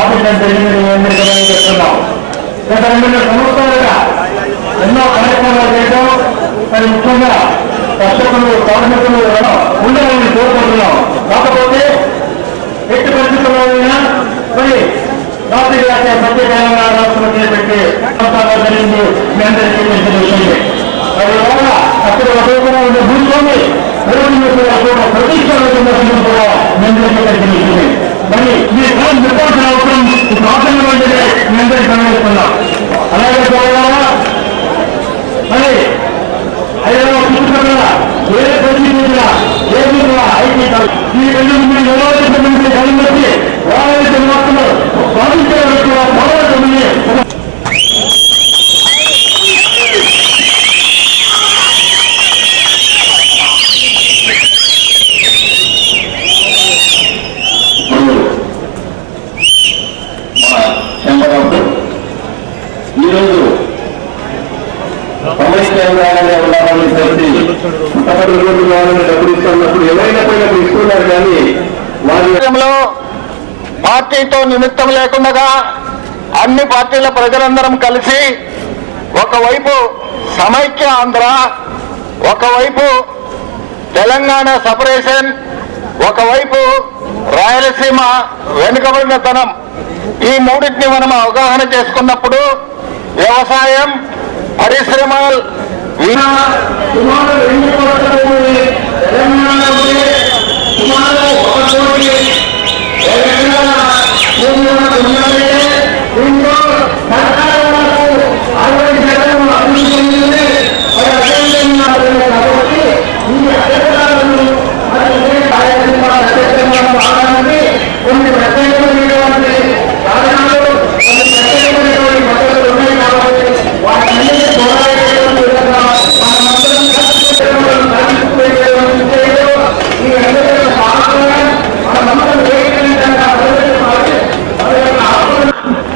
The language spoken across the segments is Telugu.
స్థాపించడం జరిగిందని చెప్తున్నాం. గత 2 సంవత్సరాలుగా ఎన్నో కార్యక్రమాలు చేయడం, మరి ముఖ్యంగా కర్షకులు కార్మికులు ఉండాలని కోరుకుంటున్నాం. కాకపోతే ఎట్టి పరిస్థితుల్లో మరి రాత్రి రాసే మధ్య తెలంగాణ రాష్ట్రం చేపట్టి జరిగింది. మీ అందరికీ తెలిసిన విషయమే. అందువల్ల అక్కడ ఒకవైపున ఉండే భూస్వామి ప్రతిష్టాన్ని కూడా మీ అందరికీ తెలిసిన విషయమే. మరి మీ కాలం చెప్పాల్సిన అవసరం ప్రాంతంలో ఉండే మీ అందరికీ గమనిస్తున్నాం. అలాగే మరి హైదరాబాద్ చుట్టుపక్కల ఏ పరిస్థితుల ఏది ఐటీ ఈ 2 నిర్వహించబడి కాలం బట్టి వాళ్ళ మాత్రం సాధించే పోరాటమని ఈరోజు డబ్బులు ఇస్తున్నప్పుడు ఎవరైనా పోయినా ఇస్తున్నారు. కానీ వారి పార్టీతో నిమిత్తం లేకుండా అన్ని పార్టీల ప్రజలందరం కలిసి ఒకవైపు సమైక్య ఆంధ్ర, ఒకవైపు తెలంగాణ సపరేషన్, ఒకవైపు రాయలసీమ వెనుకబడినతనం, ఈ మూడింటిని మనం అవగాహన చేసుకున్నప్పుడు వ్యవసాయం, పరిశ్రమలు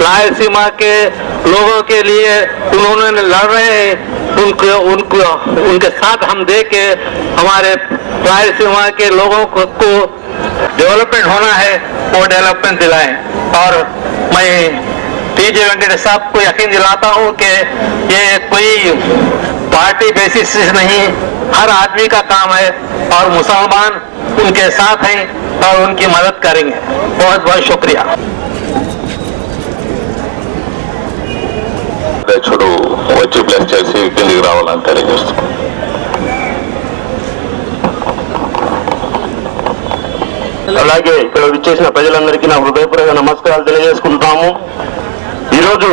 रायलसीमा के लोगों के लिए उन्होंने लड़ रहे हैं, उनके साथ हम दे के हमारे रायलसीमा के लोगों को डेवलपमेंट होना है, वो डेवलपमेंट दिलाएं। और मैं टीजे वेंकटेश साहब को यकीन दिलाता हूं कि ये कोई पार्टी बेसिस नहीं, हर आदमी का काम है और मुसलमान उनके साथ हैं और उनकी मदद करेंगे। बहुत बहुत शुक्रिया। అధ్యక్షుడు వచ్చి ప్లస్ చేసి కిందికి రావాలని తెలియజేస్తున్నాం. అలాగే ఇక్కడ విచ్చేసిన ప్రజలందరికీ నా హృదయపూర్వక నమస్కారాలు తెలియజేసుకుంటాము. ఈరోజు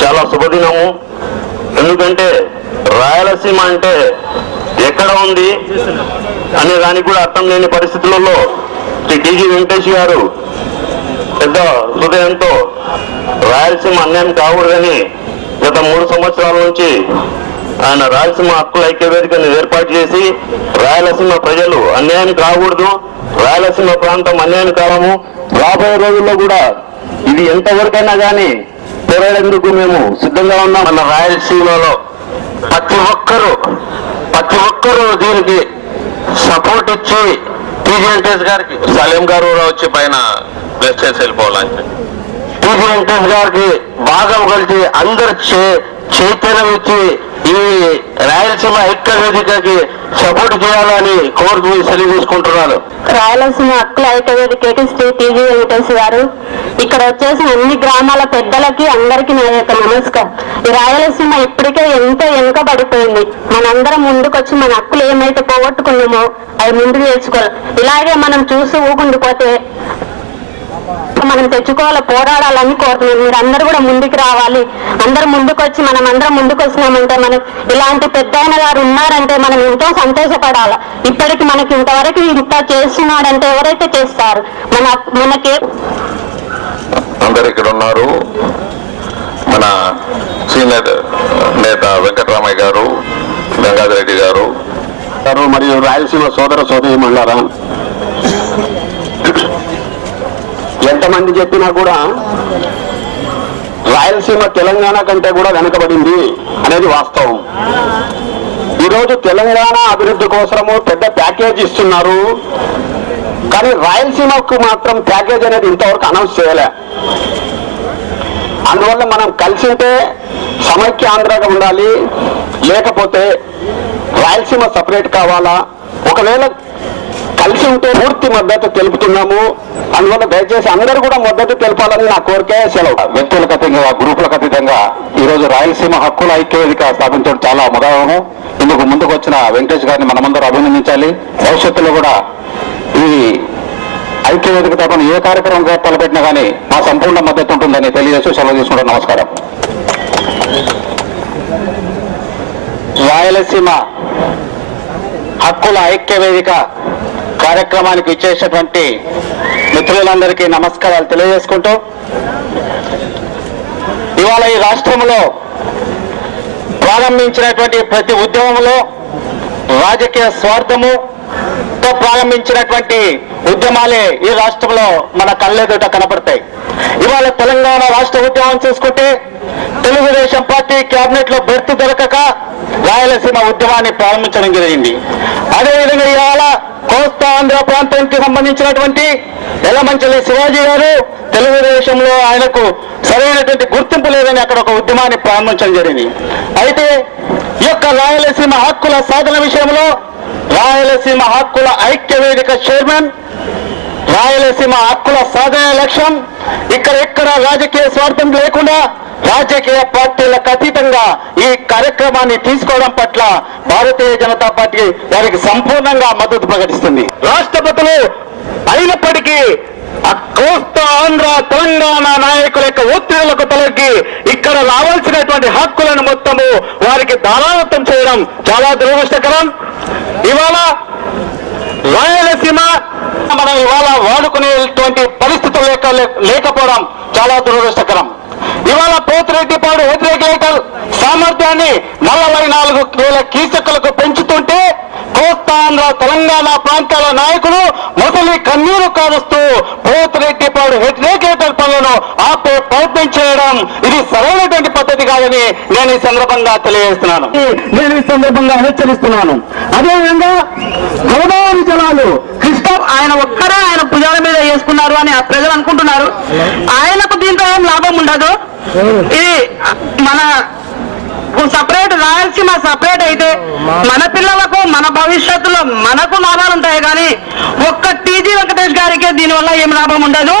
చాలా శుభదినము. ఎందుకంటే రాయలసీమ అంటే ఎక్కడ ఉంది అనే దానికి కూడా అర్థం లేని పరిస్థితులలో శ్రీ టీజీ వెంకటేష్ గారు పెద్ద హృదయంతో రాయలసీమ అన్యాయం కాకూడదని గత 3 సంవత్సరాల నుంచి ఆయన రాయలసీమ హక్కుల ఐక్య వేదికను ఏర్పాటు చేసి రాయలసీమ ప్రజలు అన్యాయం కాకూడదు, రాయలసీమ ప్రాంతం అన్యాయం కాలము, రాబోయే రోజుల్లో కూడా ఇది ఎంతవరకైనా కానీ పోరాడేందుకు మేము సిద్ధంగా ఉన్నాం. మన రాయలసీమలో ప్రతి ఒక్కరూ దీనికి సపోర్ట్ ఇచ్చి టీజీ వెంకటేష్ గారికి సలీం గారు వచ్చి పైన ప్లస్ చేసి వెళ్ళిపోవాలని టీజీ వెంకటేష్ గారికి భాగం కలిసి అందరు చైతన్యం ఇచ్చి ఈ రాయలసీమ ఐక్య వేదికకి సపోర్ట్ చేయాలని కోరుతూ సెలవు తీసుకుంటున్నాను. రాయలసీమ హక్కుల ఐక్య వేదిక శ్రీ టీజీ వెంకటేష్ గారు ఇక్కడ వచ్చేసిన అన్ని గ్రామాల పెద్దలకి అందరికీ నా యొక్క నమస్కారం. ఈ రాయలసీమ ఇప్పటికే ఎంతో వెనుకబడిపోయింది. మనందరం ముందుకొచ్చి మన హక్కులు ఏమైతే పోగొట్టుకున్నామో అవి ముందుకు తెచ్చుకోవాలి. ఇలాగే మనం చూసి ఊగుండిపోతే మనం తెచ్చుకోవాలి, పోరాడాలని కోరుతున్నాం. మీరు అందరూ కూడా ముందుకు రావాలి. అందరూ ముందుకు వచ్చి మనం అందరం ముందుకు వచ్చినామంటే మనం ఇలాంటి పెద్ద ఆయన గారు ఉన్నారంటే మనం ఎంతో సంతోషపడాలి. ఇప్పటికి మనకి ఇంతవరకు ఇంత చేస్తున్నాడంటే ఎవరైతే చేస్తారు మనకి అందరు ఇక్కడ ఉన్నారు. మన సీనియర్ నేత వెంకటరామయ్య గారు, గంగాధర్ రెడ్డి గారు మరియు రాయలసీమ సోదర సోదరి మండలం ఎంతమంది చెప్పినా కూడా రాయలసీమ తెలంగాణ కంటే కూడా వెనుకబడింది అనేది వాస్తవం. ఈరోజు తెలంగాణ అభివృద్ధి కోసము పెద్ద ప్యాకేజ్ ఇస్తున్నారు. కానీ రాయలసీమకు మాత్రం ప్యాకేజ్ అనేది ఇంతవరకు అనౌన్స్ చేయలే. అందువల్ల మనం కలిసి ఉంటే సమైక్య ఆంధ్రగా ఉండాలి, లేకపోతే రాయలసీమ సపరేట్ కావాలా. ఒకవేళ కలిసి ఉంటే పూర్తి మద్దతు తెలుపుతున్నాము. అందువల్ల దయచేసి అందరూ కూడా మద్దతు తెలపాలని నా కోరికే. సెలవు. వ్యక్తులకు అతీతంగా, గ్రూపులకు అతీతంగా ఈరోజు రాయలసీమ హక్కుల ఐక్యవేదిక స్థాపించడం చాలా ముదావహము. ఇందుకు ముందుకు వచ్చిన వెంకటేష్ గారిని మనమందరూ అభినందించాలి. భవిష్యత్తులో కూడా ఈ ఐక్యవేదిక తరపున ఏ కార్యక్రమం తలపెట్టినా కానీ మా సంపూర్ణ మద్దతు ఉంటుందని తెలియజేస్తూ సెలవు తీసుకుంటాం. నమస్కారం. రాయలసీమ హక్కుల ఐక్యవేదిక కార్యక్రమానికి ఇచ్చేసినటువంటి మిత్రులందరికీ నమస్కారాలు తెలియజేసుకుంటూ, ఇవాళ ఈ రాష్ట్రంలో ప్రారంభించినటువంటి ప్రతి ఉద్యమంలో రాజకీయ స్వార్థముతో ప్రారంభించినటువంటి ఉద్యమాలే ఈ రాష్ట్రంలో మన కళ్ళెదుట కనపడతాయి. ఇవాళ తెలంగాణ రాష్ట్ర ఉద్యమం చూసుకుంటే తెలుగుదేశం పార్టీ కేబినెట్ లో బెర్త్ దొరకక రాయలసీమ ఉద్యమాన్ని ప్రారంభించడం జరిగింది. అదేవిధంగా ఇవాళ కోస్తా ఆంధ్ర ప్రాంతానికి సంబంధించినటువంటి ఎలమంచిలి శివాజీ గారు తెలుగుదేశంలో ఆయనకు సరైనటువంటి గుర్తింపు లేదని అక్కడ ఒక ఉద్యమాన్ని ప్రారంభించడం జరిగింది. అయితే ఈ యొక్క రాయలసీమ హక్కుల సాధన విషయంలో రాయలసీమ హక్కుల ఐక్యవేదిక చైర్మన్, రాయలసీమ హక్కుల సాధన లక్ష్యం ఎక్కడ రాజకీయ స్వార్థం లేకుండా రాజకీయ పార్టీలకు అతీతంగా ఈ కార్యక్రమాన్ని తీసుకోవడం పట్ల భారతీయ జనతా పార్టీ వారికి సంపూర్ణంగా మద్దతు ప్రకటిస్తుంది. రాష్ట్రపతులు అయినప్పటికీ కోస్తా ఆంధ్ర తెలంగాణ నాయకుల యొక్క ఒత్తిడులకు తొలగి ఇక్కడ రావాల్సినటువంటి హక్కులను మొత్తము వారికి దారాదత్తం చేయడం చాలా దురదృష్టకరం. ఇవాళ రాయలసీమ మనం ఇవాళ వాడుకునేటువంటి పరిస్థితులు లేకపోవడం చాలా దురదృష్టకరం. ఇవాళ పోతిరెడ్డిపాడు రెగ్యులేటర్ సామర్థ్యాన్ని 44,000 క్యూసెక్కులకు పెంచుతుంటే కోస్తాంధ్ర తెలంగాణ ప్రాంతాల నాయకులు మొదలి కన్నీరు కారుస్తూ పోతిరెడ్డిపాడు రెగ్యులేటర్ పనులను ఆపే ప్రయత్నం చేయడం ఇది సరైనటువంటి పద్ధతి కాదని నేను ఈ సందర్భంగా తెలియజేస్తున్నాను. నేను ఈ సందర్భంగా హెచ్చరిస్తున్నాను. అదేవిధంగా గోదావరి జలాలు ఆయన ఒక్కరే ఆయన భుజాల మీద వేసుకున్నారు అని ప్రజలు అనుకుంటున్నారు. ఆయనకు దీంతో ఏం లాభం ఉండదు. ఇది మన సపరేట్ రాయలసీమ సపరేట్ అయితే మన పిల్లలకు మన భవిష్యత్తులో మనకు లాభాలు ఉంటాయి. కానీ ఒక్క టీజీ వెంకటేష్ గారికి దీనివల్ల ఏం లాభం ఉండదు.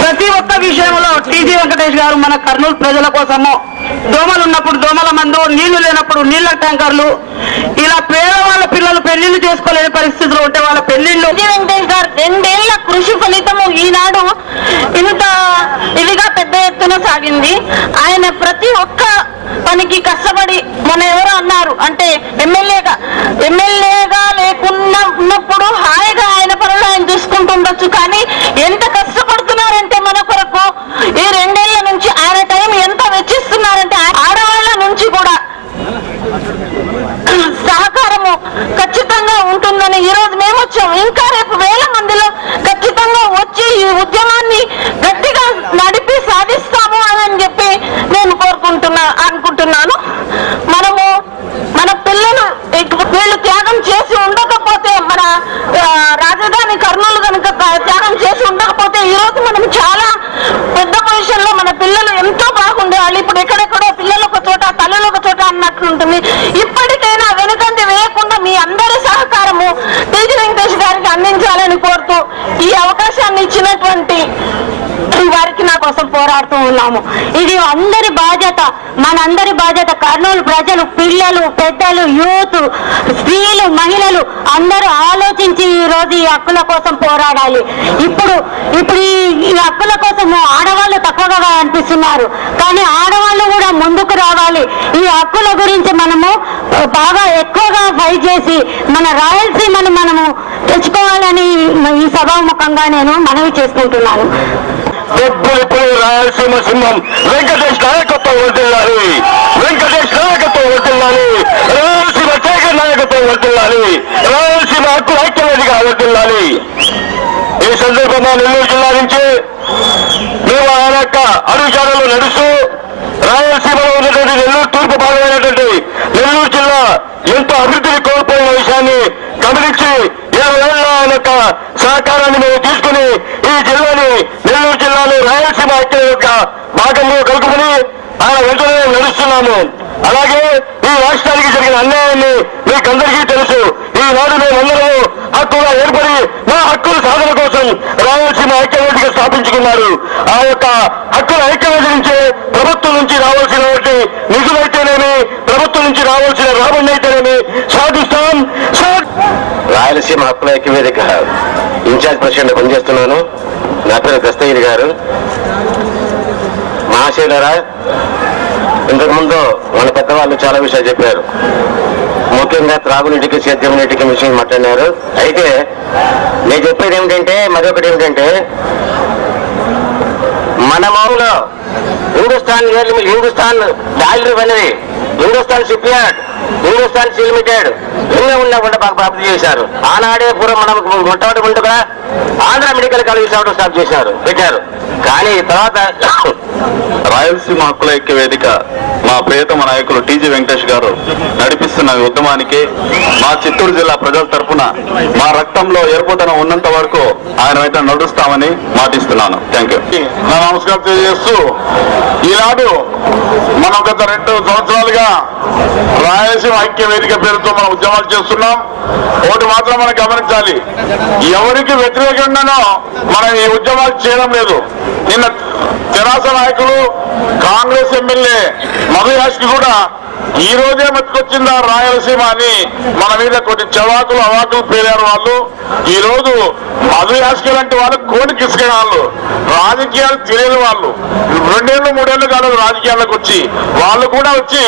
ప్రతి ఒక్క విషయంలో టీజీ వెంకటేష్ గారు మన కర్నూలు ప్రజల కోసము దోమలు ఉన్నప్పుడు దోమల మందు, నీళ్లు లేనప్పుడు నీళ్ల ట్యాంకర్లు, ఇలా పేదవాళ్ళ పిల్లలు పెళ్లిళ్లు చేసుకోలేని పరిస్థితులు ఉంటే వాళ్ళ పెళ్లిళ్ళు. వెంకటేష్ గారు 2 ఏళ్ల కృషి ఫలితము ఈనాడు ఇంత ఇదిగా పెద్ద ఎత్తున సాగింది. ఆయన ప్రతి ఒక్క పనికి కష్టపడి మన ఎవరో అన్నారు అంటే ఎమ్మెల్యేగా లేకుండా ఉన్నప్పుడు హాయిగా ఆయన పనులు ఆయన చూసుకుంటుండొచ్చు. కానీ ఎంత కష్టపడుతున్నారంటే మన కొరకు ఈ 2 ఏళ్ల నుంచి ఆయన టైం ఎంత వెచ్చిస్తున్నారంటే ఆడవాళ్ళ నుంచి కూడా సహకారము ఖచ్చితంగా ఉంటుందని ఈ రోజు మేము వచ్చాం. ఇంకా రేపు వేల మందిలో ఖచ్చితంగా వచ్చి ఈ ఉద్యమాన్ని గట్టిగా నడిపి సాధిస్తాము అని చెప్పి నేను అనుకుంటున్నాను. మనము మన పిల్లలు వీళ్ళు త్యాగం చేసి ఉండకపోతే, మన రాజధాని కర్నూలు కనుక త్యాగం చేసి ఉండకపోతే ఈ రోజు మనం చాలా పెద్ద పొజిషన్ లో మన పిల్లలు ఎంతో బాగుండేవాళ్ళు. ఇప్పుడు ఎక్కడెక్కడో పిల్లలు ఒక చోట తల్లులు ఒక చోట అన్నట్లుంటుంది. ఇప్పటికైనా వెనుకంది వేయకుండా మీ అందరి సహకారము టీజీ వెంకటేష్ గారికి అందించాలని కోరుతూ ఈ అవకాశాన్ని ఇచ్చినటువంటి వారికి నా కోసం పోరాడుతూ ఉన్నాము. ఇది అందరి బాధ్యత, మనందరి బాధ్యత. కర్నూలు ప్రజలు, పిల్లలు, పెద్దలు, యూత్, స్త్రీలు, మహిళలు అందరూ ఆలోచించి ఈ రోజు ఈ హక్కుల కోసం పోరాడాలి. ఇప్పుడు ఈ హక్కుల కోసం ఆడవాళ్ళు తక్కువగా అనిపిస్తున్నారు. కానీ ఆడవాళ్ళు కూడా ముందుకు రావాలి. ఈ హక్కుల గురించి మనము బాగా ఎక్కువగా ఫైట్ చేసి మన రాయలసీమను మనము తెచ్చుకోవాలని ఈ సభాముఖంగా నేను మనవి చేసుకుంటున్నాను. రాయలసీమ సింహం వెంకటేష్ నాయకత్వం వర్ధిల్లాలి, వెంకటేష్ నాయకత్వం వర్ధిల్లాలి, రాయలసీమ టైగర్ నాయకత్వం వర్ధిల్లాలి, రాయలసీమ హక్కుల ఐక్యవేదిగా వర్ధిల్లాలి. ఈ సందర్భంగా నెల్లూరు జిల్లా నుంచి మేము ఆయన యొక్క అడుగుజాడలో నడుస్తూ రాయలసీమలో ఉన్నటువంటి నెల్లూరు తూర్పు భాగమైనటువంటి నెల్లూరు జిల్లా ఎంతో అభివృద్ధిని కోల్పోయిన విషయాన్ని గమనించి 20 ఏళ్ల ఆయన యొక్క సహకారాన్ని మేము తీసుకుని ఈ జిల్లాని నెల్లూరు జిల్లాలో రాయలసీమ ఐక్యత యొక్క భాగంలో కలుపుకుని ఆయన వెంటనే నడుస్తున్నాము. అలాగే ఈ రాష్ట్రానికి జరిగిన అన్యాయాన్ని మీకందరికీ తెలుసు. ఈనాడు మేమందరూ హక్కుగా ఏర్పడి మా హక్కుల సాధన కోసం రాయలసీమ ఐక్యవేదిక స్థాపించుకున్నారు. ఆ యొక్క హక్కుల ఐక్యవేది నుంచే ప్రభుత్వం నుంచి రావాల్సినటువంటి నిధులైతేనేమి, ప్రభుత్వం నుంచి రావాల్సిన రాబడి అయితేనేమి సాధిస్తాం. రాయలసీమ హక్కుల ఐక్యవేదిక ఇన్ఛార్జ్ ప్రెసిడెంట్ పనిచేస్తున్నాను. నా పేరు దస్తగిరి గారు. మహాశైలరా, ఇంతకుముందు మన పెద్దవాళ్ళు చాలా విషయాలు చెప్పారు. ముఖ్యంగా త్రాగునీటికి, సేద్యం నీటికి విషయం మాట్లాడినారు. అయితే నేను చెప్పేది ఏమిటంటే, మరొకటి ఏమిటంటే, మన మామూలు హిందుస్థాన్ డాలర్ అనేది Hindustan ship yard, Hindustan steel limited ఎన్నో ఉండకుండా మాకు ప్రాప్తి చేశారు. ఆనాడే పూర్వం మనం మొట్టమొదటి ముందుగా ఆంధ్ర మెడికల్ కాలేజ్ స్టార్ట్ చేశారు, పెట్టారు. కానీ తర్వాత రాయలసీమ హక్కుల ఐక్య వేదిక మా ప్రియతమ నాయకులు టీజీ వెంకటేష్ గారు నడిపిస్తున్న ఉద్యమానికి మా చిత్తూరు జిల్లా ప్రజల తరఫున మా రక్తంలో ఎరుపుతనం ఉన్నంత వరకు ఆయన అయితే నడుస్తామని మాటిస్తున్నాను. Thank you. నా నమస్కారం తెలియజేస్తూ, ఈనాడు మనం గత 2 సంవత్సరాలుగా రాయలసీమ ఐక్య వేదిక పేరుతో మనం ఉద్యమాలు చేస్తున్నాం. ఒకటి మాత్రం మనం గమనించాలి, ఎవరికి వ్యతిరేకంగానో మనం ఈ ఉద్యమాలు చేయడం లేదు. నిన్న తెరాస నాయకులు, కాంగ్రెస్ ఎమ్మెల్యే మధు యాష్కి కూడా ఈ రోజే మట్టుకొచ్చిందా రాయలసీమ అని మన మీద కొన్ని చవాకులు అవాకులు పేరారు వాళ్ళు. ఈ రోజు మధు యాష్కి లాంటి వాళ్ళు కోడి కిసుకే వాళ్ళు, రాజకీయాలు తెలియని వాళ్ళు, 2 ఏళ్ళు 3 ఏళ్ళు కాలేదు రాజకీయాలకు వచ్చి, వాళ్ళు కూడా వచ్చి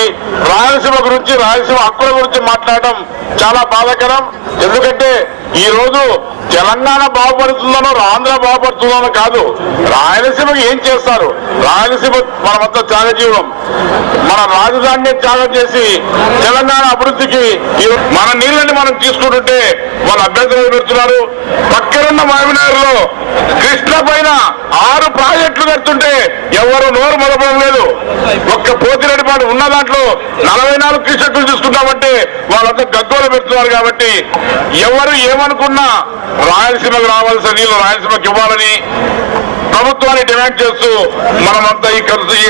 రాయలసీమ గురించి, రాయలసీమ హక్కుల గురించి మాట్లాడడం చాలా బాధాకరం. ఎందుకంటే ఈ రోజు తెలంగాణ బాగుపడుతుందనో ఆంధ్ర బాగుపడుతుందనో కాదు, రాయలసీమకి ఏం చేస్తారు? రాయలసీమ మనమంతా త్యాగజీవులం. మన రాజధానిని త్యాగం చేసి తెలంగాణ అభివృద్ధికి మన నీళ్ళని మనం తీసుకుంటుంటే వాళ్ళ అభ్యంతరాలు పెడుతున్నారు. పక్కనున్న మహబూబ్నగర్లో కృష్ణ పైన 6 ప్రాజెక్టులు కడుతుంటే ఎవరు నోరు మొదలడం లేదు. ఒక్క పోతిరెడ్డిపాటు ఉన్న దాంట్లో 44 క్యూసెక్కులు తీసుకుంటామంటే వాళ్ళంతా గగ్గోలు పెడుతున్నారు. కాబట్టి ఎవరు ఏమనుకున్నా రాయలసీమకు రావాల్సిన నీళ్లు రాయలసీమకు ఇవ్వాలని ప్రభుత్వాన్ని డిమాండ్ చేస్తూ మనమంతా ఈ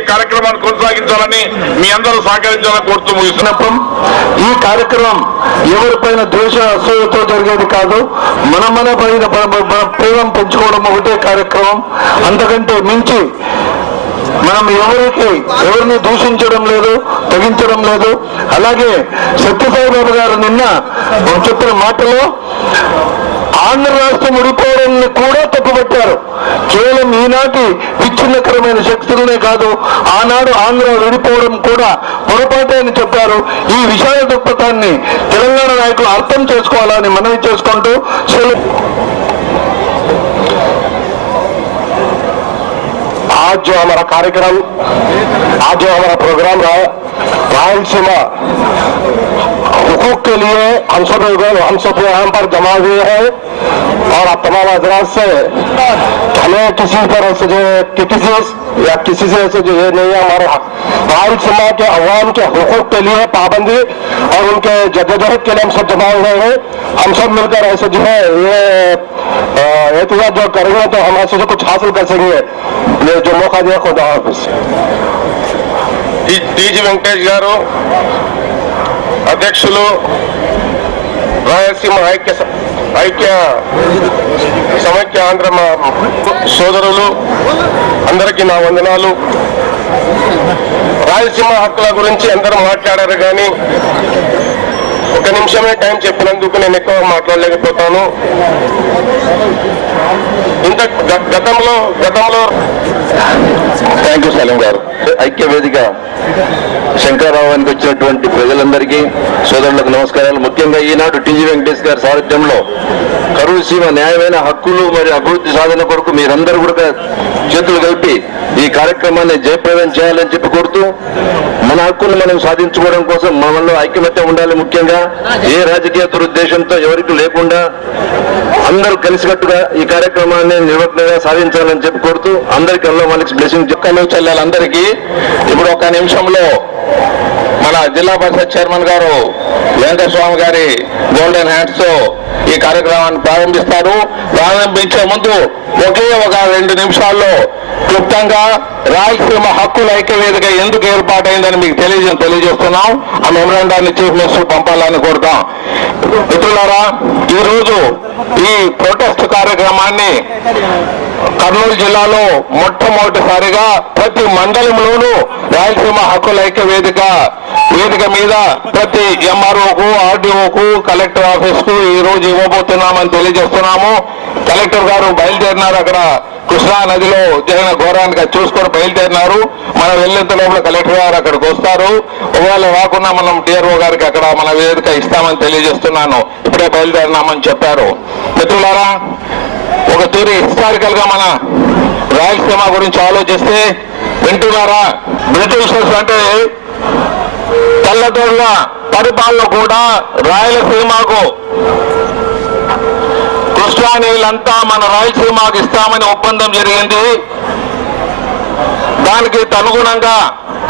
కార్యక్రమాన్ని కొనసాగించాలని మీ అందరూ సహకరించాలని కోరుతూ ముగిస్తున్నప్పుడు, ఈ కార్యక్రమం ఎవరిపైన ద్వేష అసూయతో జరిగేది కాదు. మన పైన ప్రేమ పెంచుకోవడం ఒకటే కార్యక్రమం. అంతకంటే మించి మనం ఎవరిని దూషించడం లేదు, తగ్గించడం లేదు. అలాగే సత్యసాయిబాబు గారు నిన్న చెప్పిన మాటలో ఆంధ్ర రాష్ట్రం విడిపోవడాన్ని కూడా తప్పుపట్టారు. కేవలం ఈనాటి విచ్ఛిన్నకరమైన శక్తులనే కాదు, ఆనాడు ఆంధ్ర విడిపోవడం కూడా పొరపాటే అని చెప్పారు. ఈ విశాల దృక్పథాన్ని తెలంగాణ నాయకులు అర్థం చేసుకోవాలని మనవి చేసుకుంటూ आज जो हमारा कार्यक्रम, आज जो हमारा प्रोग्राम रहा रायलसीमा हुकूक के लिए हम सब यहाँ पर जमा हुए हैं और आप तमाम हजरात से हमें किसी तरह से जो किसी से जो ये नहीं है, हमारे रायलसीमा के अवाम के हुकूक के लिए पाबंदी और उनके जद्दोजहद के लिए हम सब जमा हुए हैं. हम सब मिलकर ऐसे जो है ये एहतजाज जो करेंगे तो हम ऐसे जो कुछ हासिल कर सकेंगे. ये जो मौका दिया खुदा हाफिज. టీజీ వెంకటేష్ గారు అధ్యక్షులు, రాయలసీమ ఐక్య సమైక్య ఆంధ్ర సోదరులు అందరికీ నా వందనాలు. రాయలసీమ హక్కుల గురించి అందరూ మాట్లాడారు, కానీ 1 నిమిషమే టైం చెప్పినందుకు నేను ఎక్కువ మాట్లాడలేకపోతాను. ఇంత గతంలో థ్యాంక్ యూ సలీం గారు. ఐక్య వేదిక శంకరరావానికి వచ్చినటువంటి ప్రజలందరికీ, సోదరులకు నమస్కారాలు. ముఖ్యంగా ఈనాడు టీజీ వెంకటేష్ గారి సారథ్యంలో కరూరు సీమ న్యాయమైన హక్కులు మరియు అభివృద్ధి సాధన కొరకు మీరందరూ కూడా చేతులు కలిపి ఈ కార్యక్రమాన్ని జయప్రదం చేయాలని చెప్పి కోరుతూ, మన హక్కులను మనం సాధించుకోవడం కోసం మనలో ఐక్యమత్యం ఉండాలి. ముఖ్యంగా ఏ రాజకీయ దురుద్దేశంతో ఎవరికి లేకుండా అందరూ కలిసికట్టుగా ఈ కార్యక్రమాన్ని నిర్వహణగా సాధించాలని చెప్పి కోరుతూ, అందరికీ అల్లాహ్ మాలిక్ బ్లెస్సింగ్ చెక్కలు చెల్లెలందరికీ ఇప్పుడు 1 నిమిషంలో మన జిల్లా పరిషత్ చైర్మన్ గారు వెంకటస్వామి గారి గోల్డెన్ హ్యాండ్స్ తో ఈ కార్యక్రమాన్ని ప్రారంభిస్తారు. ప్రారంభించే ముందు ఒకే ఒక 2 నిమిషాల్లో క్లుప్తంగా రాయలసీమ హక్కుల ఐక్యవేదిక ఎందుకు ఏర్పాటైందని మీకు తెలియజేస్తున్నాం. ఆ మెమరాండాన్ని చీఫ్ మినిస్టర్ పంపాలని కోరుతాం. మిత్రులారా, ఈరోజు ఈ ప్రొటెస్ట్ కార్యక్రమాన్ని కర్నూలు జిల్లాలో మొట్టమొదటిసారిగా ప్రతి మండలంలోనూ రాయలసీమ హక్కుల ఐక్యవేదిక వేదిక మీద ప్రతి ఎంఆర్ఓకు, ఆర్డీఓకు, కలెక్టర్ ఆఫీస్ కు ఈ రోజు ఇవ్వబోతున్నామని తెలియజేస్తున్నాము. కలెక్టర్ గారు బయలుదేరినారు. అక్కడ కృష్ణా నదిలో జరిగిన ఘోరానికి చూసుకొని బయలుదేరినారు. మనం వెళ్ళేంత లోపల కలెక్టర్ గారు అక్కడికి వస్తారు. ఒకవేళ రాకుండా మనం డిఆర్ఓ గారికి అక్కడ మన వేదిక ఇస్తామని తెలియజేస్తున్నాను. ఇప్పుడే బయలుదేరినామని చెప్పారు. మిత్రులారా, ఒక తూరి హిస్టారికల్ గా మన రాయలసీమ గురించి ఆలోచిస్తే వింటున్నారా, బ్రిటిషర్స్ అంటే తెల్లదొరల పరిపాలన కూడా రాయలసీమకు కృష్ణా నీళ్ళంతా మన రాయలసీమకు ఇస్తామని ఒప్పందం జరిగింది. దానికి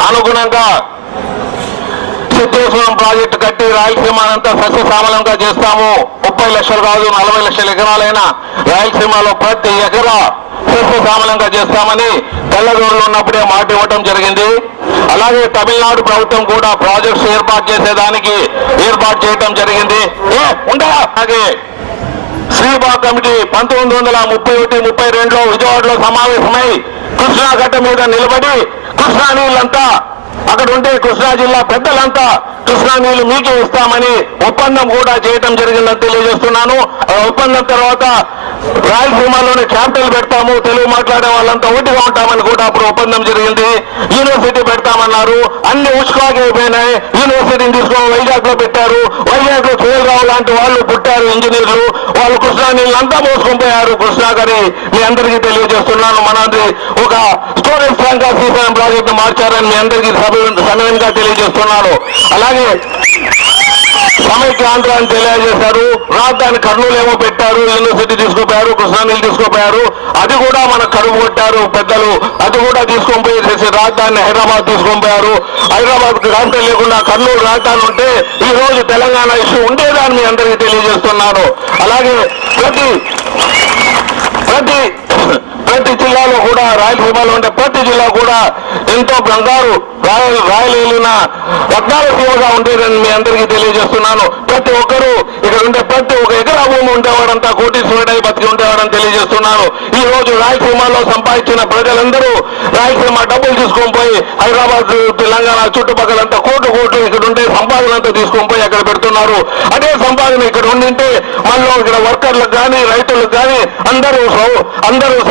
అనుగుణంగా సిద్ధేశ్వరం ప్రాజెక్టు కట్టి రాయలసీమనంతా సస్యశ్యామలంగా చేస్తాము. 30 లక్షలు కాదు 40 లక్షల ఎకరాలైన రాయలసీమలో ప్రతి ఎకరా సస్యశ్యామలంగా చేస్తామని తెల్లదొరలు ఉన్నప్పుడే మాట ఇవ్వటం జరిగింది. అలాగే తమిళనాడు ప్రభుత్వం కూడా ప్రాజెక్ట్స్ ఏర్పాటు చేయటం జరిగింది. అలాగే శ్రీబా కమిటీ 1931-32లో విజయవాడలో సమావేశమై కృష్ణా గడ్డ మీద నిలబడి కృష్ణా నీళ్ళంతా అక్కడ ఉండే కృష్ణా జిల్లా పెద్దలంతా కృష్ణా నీళ్లు మీకే ఇస్తామని ఒప్పందం కూడా చేయటం జరిగిందని తెలియజేస్తున్నాను. ఆ ఒప్పందం తర్వాత రాయలసీమలోనే క్యాపిటల్ పెడతాము, తెలుగు మాట్లాడే వాళ్ళంతా ఒకటిగా ఉంటామని కూడా అప్పుడు ఒప్పందం జరిగింది. యూనివర్సిటీ పెడతామన్నారు. అన్ని ఉష్కాగా అయిపోయినాయి. యూనివర్సిటీని తీసుకొని వైజాగ్ లో పెట్టారు. వైజాగ్ లో కేఎల్ లాంటి వాళ్ళు పుట్టారు, ఇంజనీర్లు. వాళ్ళు కృష్ణా నీళ్ళంతా మోసుకొని పోయారు. కృష్ణా గారి మీ అందరికీ తెలియజేస్తున్నాను. మనది ఒక స్టోరేజ్ ట్యాంక్ శ్రీశైలం ప్రాజెక్టు మార్చారని మీ అందరికీ సమయంగా తెలియజేస్తున్నాను. అలాగే సమైక్య ఆంధ్ర అని తెలియజేశారు. రాజధాని కర్నూలు ఏమో పెట్టారు, యూనివర్సిటీ తీసుకుపోయారు, కృష్ణా నీళ్ళు తీసుకుపోయారు. అది కూడా మనకు కడుపు కొట్టారు పెద్దలు. అది కూడా తీసుకొని పోయి రాజధాని హైదరాబాద్ తీసుకొని పోయారు. హైదరాబాద్ రాజధాని లేకుండా కర్నూలు రాజధాని ఉంటే ఈ రోజు తెలంగాణ ఇష్యూ ఉండేదని మీ అందరికీ తెలియజేస్తున్నాను. అలాగే ప్రతి జిల్లాలో కూడా రాయలసీమలో ఉండే ప్రతి జిల్లా కూడా ఎంతో బంగారు రాయలేలిన రత్నాల సీమగా ఉండేదని మీ అందరికీ తెలియజేస్తున్నాను. ప్రతి ఒక్కరూ ఇక్కడ ఉండే ప్రతి ఒక్క ఎకరా భూమి ఉండేవాడంతా కోటీశ్వరుడై బతికి ఉండేవాడని తెలియజేస్తున్నాను. ఈ రోజు రాయలసీమలో సంపాదించిన ప్రజలందరూ రాయలసీమ డబ్బులు తీసుకొని పోయి హైదరాబాద్, తెలంగాణ చుట్టుపక్కలంతా కోట్లు ఇక్కడ ఉండే సంపాదనంతా తీసుకొని పోయి అక్కడ పెడుతున్నారు. అదే సంపాదన ఇక్కడ ఉండింటే మళ్ళీ ఇక్కడ వర్కర్లకు కానీ రైతులకు కానీ అందరూ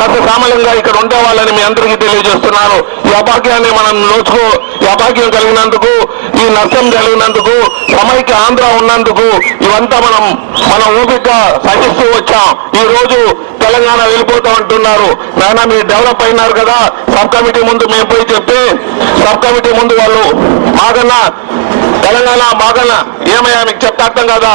సస్యశ్యామలంగా ఇక్కడ ఉండేవాళ్ళని మీ అందరికీ తెలియజేస్తున్నాను. ఈ అభాగ్యాన్ని మనం ఈ అభాగ్యం కలిగినందుకు, ఈ నష్టం కలిగినందుకు, సమైక్య ఆంధ్ర ఉన్నందుకు ఇవంతా మనం ఓపికగా సహిస్తూ వచ్చాం. ఈ రోజు తెలంగాణ వెళ్ళిపోతామంటున్నారు. నాయన మీరు డెవలప్ అయినారు కదా, సబ్ కమిటీ ముందు మేము పోయి చెప్తే సబ్ కమిటీ ముందు వాళ్ళు మాకన్నా తెలంగాణ మాకన్నా ఏమయ్యా మీకు చెప్తే అర్థం కదా,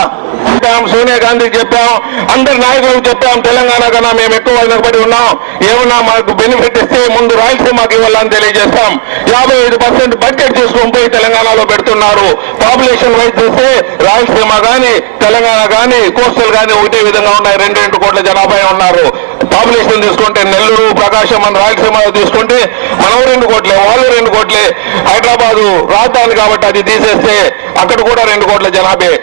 సోనియా గాంధీకి చెప్పాం, అందరి నాయకులకు చెప్పాం, తెలంగాణ కన్నా మేము ఎక్కువ వెనకబడి ఉన్నాం, ఏమన్నా మాకు బెనిఫిట్ ఇస్తే ముందు రాయలసీమకి ఇవ్వాలని తెలియజేస్తాం. 55% బడ్జెట్ తీసుకొని పోయి తెలంగాణలో పెడుతున్నారు. పాపులేషన్ వైజ్ చూస్తే రాయలసీమ కానీ తెలంగాణ కానీ కోస్టల్ కానీ ఒకటే విధంగా ఉన్నాయి. 2 కోట్ల జనాభా ఉన్నారు. పాపులేషన్ తీసుకుంటే నెల్లూరు, ప్రకాశం, మన రాయలసీమలో తీసుకుంటే మనం 2 కోట్లే, వాళ్ళు 2 కోట్లే. హైదరాబాదు రాజధాని కాబట్టి అది తీసేస్తే అక్కడ కూడా 2 కోట్ల జనాభే.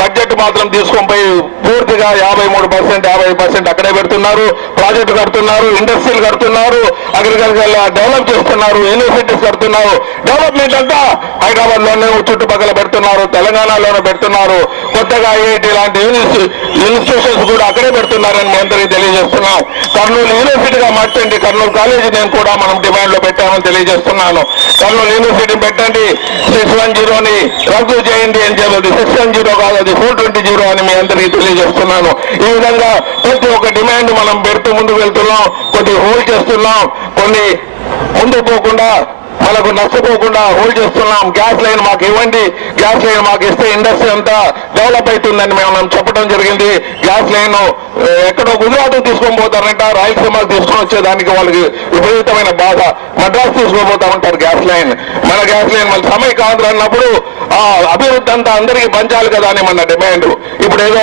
బడ్జెట్ మాత్రం తీసుకొని పోయి పూర్తిగా 53%, అక్కడే పెడుతున్నారు. ప్రాజెక్టు కడుతున్నారు, ఇండస్ట్రీలు కడుతున్నారు, అగ్రికల్చర్ డెవలప్ చేస్తున్నారు, యూనివర్సిటీస్ కడుతున్నారు. డెవలప్మెంట్ అంతా హైదరాబాద్ లోనే చుట్టుపక్కల పెడుతున్నారు, తెలంగాణలోనే పెడుతున్నారు. కొత్తగా ఐఐటి లాంటి ఇన్స్టిట్యూషన్స్ కూడా అక్కడే పెడుతున్నారని మీ అందరికీ తెలియజేస్తున్నాం. కర్నూలు యూనివర్సిటీగా మార్చండి. కర్నూలు కాలేజీ నేను కూడా మనం డిమాండ్ లో పెట్టామని తెలియజేస్తున్నాను. కర్నూలు యూనివర్సిటీ పెట్టండి, 610ని రద్దు చేయండి అని చెప్పి 610 కాదు, అది 420 అని మీ అందరికీ తెలియజేస్తున్నాను. ఈ విధంగా ప్రతి ఒక్క డిమాండ్ మనం పెడుతూ ముందుకు వెళ్తున్నాం. కొన్ని హోల్డ్ చేస్తున్నాం, కొన్ని ముందుకు పోకుండా మనకు నష్టపోకుండా హోల్డ్ చేస్తున్నాం. గ్యాస్ లైన్ మాకు ఇవ్వండి, గ్యాస్ లైన్ మాకు ఇస్తే ఇండస్ట్రీ అంతా డెవలప్ అవుతుందని మేము చెప్పడం జరిగింది. గ్యాస్ లైన్ ఎక్కడో గుజరాత్ తీసుకొని పోతారంట, రాయలసీమకు తీసుకొని వచ్చేదానికి వాళ్ళకి విపరీతమైన బాధ. మద్రాసు తీసుకొని పోతామంటారు గ్యాస్ లైన్. మన గ్యాస్ లైన్ మళ్ళీ సమైకాంధ్ర అన్నప్పుడు ఆ అభివృద్ధి అంతా అందరికీ పంచాలి కదా అని మన డిమాండ్. ఇప్పుడు ఏదో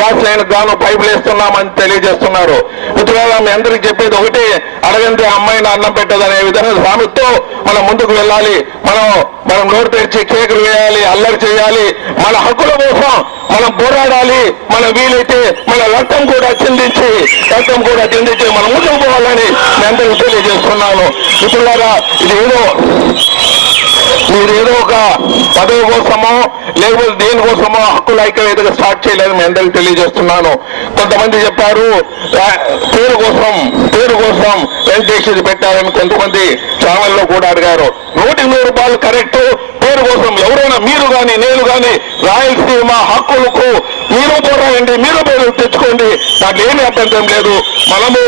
గ్యాస్ లైన్ గాను పైపులు వేస్తున్నామని తెలియజేస్తున్నారు. మిత్రులారా, మీ అందరికి చెప్పేది ఒకటి, అడగంటే అమ్మాయిని అన్నం పెట్టదనే విధంగా సామెతో మనం ముందుకు వెళ్ళాలి. మనం నోరు తెరిచి కేకులు వేయాలి, అల్లరి చేయాలి. మన హక్కుల కోసం మనం పోరాడాలి. మన వీలైతే మన రక్తం కూడా చిందించి మనం ముందుకు పోవాలని నేను అందరికీ తెలియజేస్తున్నాను. మిత్రులారా, మీరు ఏదో ఒక పదవి కోసమో లేకపోతే దేనికోసమో హక్కుల ఐక్యవేదిక స్టార్ట్ చేయలేదు మీ అందరికీ తెలియజేస్తున్నాను. కొంతమంది చెప్పారు పేరు కోసం వెంకటేష్ పెట్టారని కొంతమంది ఛానల్లో కూడా అడిగారు. 100% కరెక్ట్. పేరు కోసం ఎవరైనా మీరు కానీ నేను కానీ రాయలసీమ హక్కులకు మీరు పోరాడండి, మీరు పేరు తెచ్చుకోండి, దాంట్లో ఏమీ అభ్యంతరం లేదు. మనము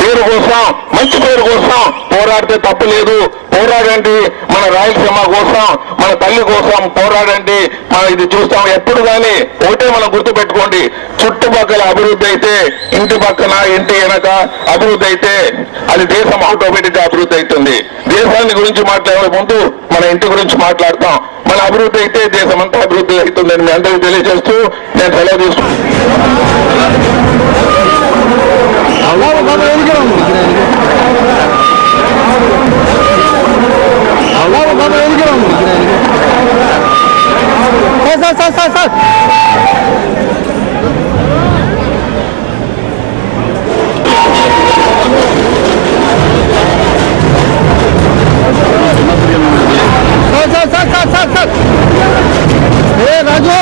పేరు కోసం, మంచి పేరు కోసం పోరాడితే తప్పు లేదు. పోరాడండి, మన రాయలసీమ కోసం, మన తల్లి కోసం పోరాడండి. మనం ఇది చూస్తాం ఎప్పుడు కానీ. ఒకటే మనం గుర్తుపెట్టుకోండి, చుట్టుపక్కల అభివృద్ధి అయితే, ఇంటి పక్కన ఇంటి వెనక అభివృద్ధి అయితే అది దేశం ఆటోమేటిక్ గా అభివృద్ధి అవుతుంది. దేశాన్ని గురించి మాట్లాడే ముందు మన ఇంటి గురించి మాట్లాడతాం. మన అభివృద్ధి అయితే దేశం అంతా అభివృద్ధి అవుతుందని మీ అందరికీ తెలియజేస్తూ నేను సెలవు తీసుకుంటాను. సార్ రాజు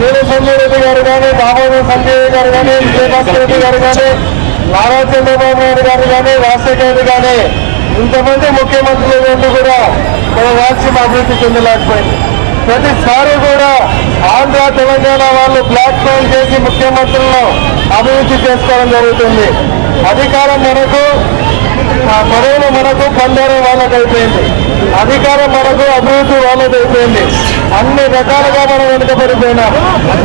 నీల సంజయ్ రెడ్డి గారు కానీ, దామోదర్ సంజయ్ గారు కానీ, విజయభాస్కర్ రెడ్డి గారు కానీ, నారా చంద్రబాబు నాయుడు గారు కానీ, రాజశేఖర రెడ్డి కానీ, ఇంతమంది ముఖ్యమంత్రులు ఉండి కూడా మన రాష్ట్రం అభివృద్ధి చెందలేకపోయింది. ప్రతిసారి కూడా ఆంధ్ర తెలంగాణ వాళ్ళు బ్లాక్ మెయిల్ చేసి ముఖ్యమంత్రులను అభివృద్ధి చేసుకోవడం జరుగుతుంది. అధికారం మనకు, పదవులు మనకు, పందారం వాళ్ళకి అయిపోయింది. అధికారం మనకు, అభివృద్ధి వాళ్ళది అయిపోయింది. అన్ని రకాలుగా మనం వెనుకబడిపోయినాం.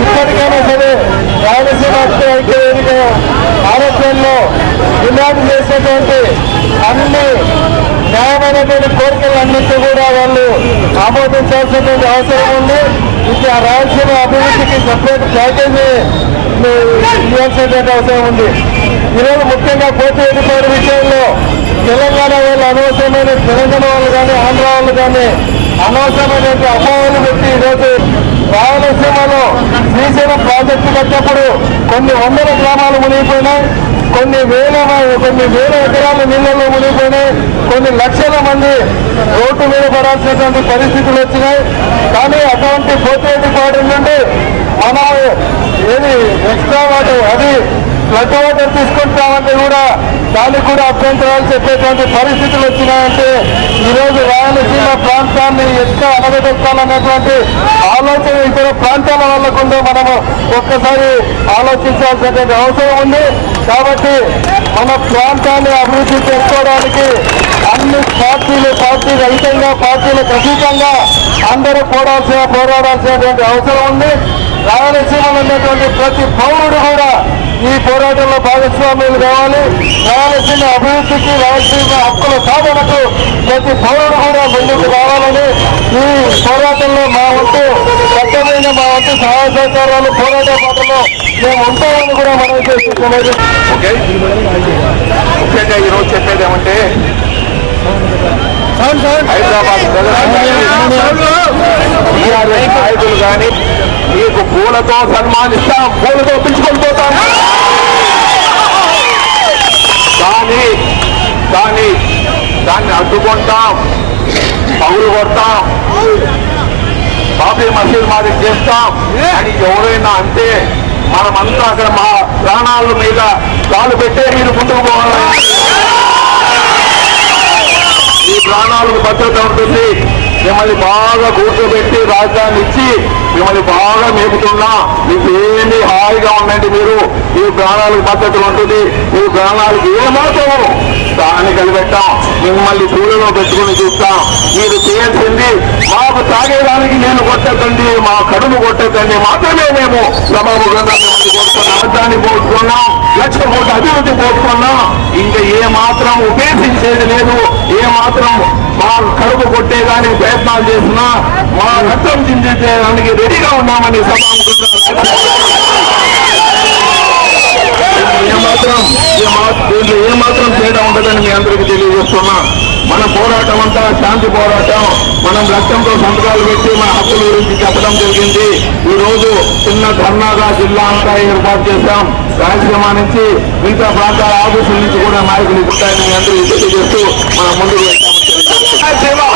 ఇప్పటికైనా సరే రాయలసీమ ఐక్యవేదిక ఆరోగ్యంలో డిమాండ్ చేసేటువంటి అన్ని న్యాయమైనటువంటి కోరికలన్నింటినీ కూడా వాళ్ళు ఆమోదించాల్సినటువంటి అవసరం ఉంది. ఇది ఆ రాయలసీమ అభివృద్ధికి సపరేట్ ప్యాకేజీ ఇవ్వాల్సినటువంటి అవసరం ఉంది. ఈరోజు ముఖ్యంగా కోర్టు ఎదుర్కోవడం విషయంలో తెలంగాణ వాళ్ళు అనవసరమైన, తెలంగాణ వాళ్ళు కానీ, ఆంధ్ర వాళ్ళు కానీ అనవసరమైనటువంటి అపోహలు పెట్టి ఈరోజు రాయలసీమలో శ్రీశైలం ప్రాజెక్టు కట్టినప్పుడు కొన్ని వందల గ్రామాలు మునిగిపోయినాయి, కొన్ని వేల ఎకరాల నీళ్ళలో మునిగిపోయినాయి, కొన్ని లక్షల మంది రోడ్డు మీద పడాల్సినటువంటి పరిస్థితులు వచ్చినాయి. కానీ అటువంటి పోతేటిపాడు నుండి మనం ఏది ఎక్స్ట్రా వాటర్, అది ఫ్లడ్ వాటర్ తీసుకుంటామంటే కూడా దానికి కూడా అభ్యంతరాలు చెప్పేటువంటి పరిస్థితులు వచ్చినాయంటే ఈరోజు రాయలసీమ ప్రాంతాన్ని ఎట్లా అనగదొక్కాలన్నటువంటి ఆలోచన ఇతర ప్రాంతాల వాళ్ళకుండా మనము ఒక్కసారి ఆలోచించాల్సినటువంటి అవసరం ఉంది. కాబట్టి మన ప్రాంతాన్ని అభివృద్ధి చేసుకోవడానికి అన్ని పార్టీ రహితంగా, పార్టీలకు అతీతంగా అందరూ పోరాడాల్సినటువంటి అవసరం ఉంది. రాయలసీమలో ఉన్నటువంటి ప్రతి పౌరుడు కూడా ఈ పోరాటంలో భాగస్వామ్యులు కావాలి. రాయలసీమ అభివృద్ధికి, రాయలసీమ హక్కుల సాధనకు ప్రతి పౌరుడు కూడా ముందుకు రావాలని, ఈ పోరాటంలో మా వంతు పెద్దమైన మా వంతు సహాయ సహకారాలు పోరాట పాటలో మేము ఉంటామని కూడా మనం చేస్తున్నాము. ముఖ్యంగా ఈరోజు చెప్పేది ఏమంటే హైదరాబాద్ నాయకులు కానీ మీకు పూలతో సన్మానిస్తాం, పూలతో పిలుచుకొని పోతాం. దాన్ని అడ్డుకుంటాం, పగులు కొడతాం, బాబీ మసీద్ మాది చేస్తాం అని ఎవరైనా అంటే మనమంతా అక్కడ మా ప్రాణాల మీద కాలు పెట్టే మీరు ముందుకు పోవాలి. ఈ ప్రాణాలకు భద్రత ఉంటుంది. మిమ్మల్ని బాగా కూర్చోబెట్టి రాజధాని ఇచ్చి మిమ్మల్ని బాగా మేపుతున్నా మీకు ఏమి హాయిగా ఉండండి. మీరు ఈ ప్రాణాలకు భద్రత ఉంటుంది. మీ ప్రాణాలకు ఏమాత్రం దాన్ని కలిపెట్టాం, మిమ్మల్ని దూరంలో పెట్టుకుని చూస్తాం. మీరు చేయాల్సింది మాకు తాగేదానికి నేను కొట్టద్దండి, మా కడుపు కొట్టద్దండి మాత్రమే మేము సభాముఖంగా మిమ్మల్ని కోరుకున్నాం. రాజధాని పోసుకున్నాం, లక్ష కోట్ల అభివృద్ధి పోసుకున్నాం. ఇంకా ఏ మాత్రం ఉపేక్షించేది లేదు. ఏ మాత్రం మా కడుపు కొట్టేదానికి ప్రయత్నాలు చేసినా, మా రక్తం చిందించేదానికి రెడీగా ఉన్నామని సభాముఖంగా దీంట్లో ఏమాత్రం తేడా ఉండదని మీ అందరికీ తెలియజేస్తున్నా. మన పోరాటం అంతా శాంతి పోరాటం. మనం రక్తంతో సంతకాలు పెట్టి మన హక్కుల గురించి చెప్పడం జరిగింది. ఈ రోజు చిన్న ధర్నాగా జిల్లా అంతా ఏర్పాటు చేశాం. రాయలసీమ నుంచి మిగతా ప్రాంతాల ఆఫీసుల నుంచి కూడా నాయకులు ఉంటాయని మీ అందరూ తెలియజేస్తూ మనం ముందుకు వెళ్తామని తెలియజేస్తున్నాం.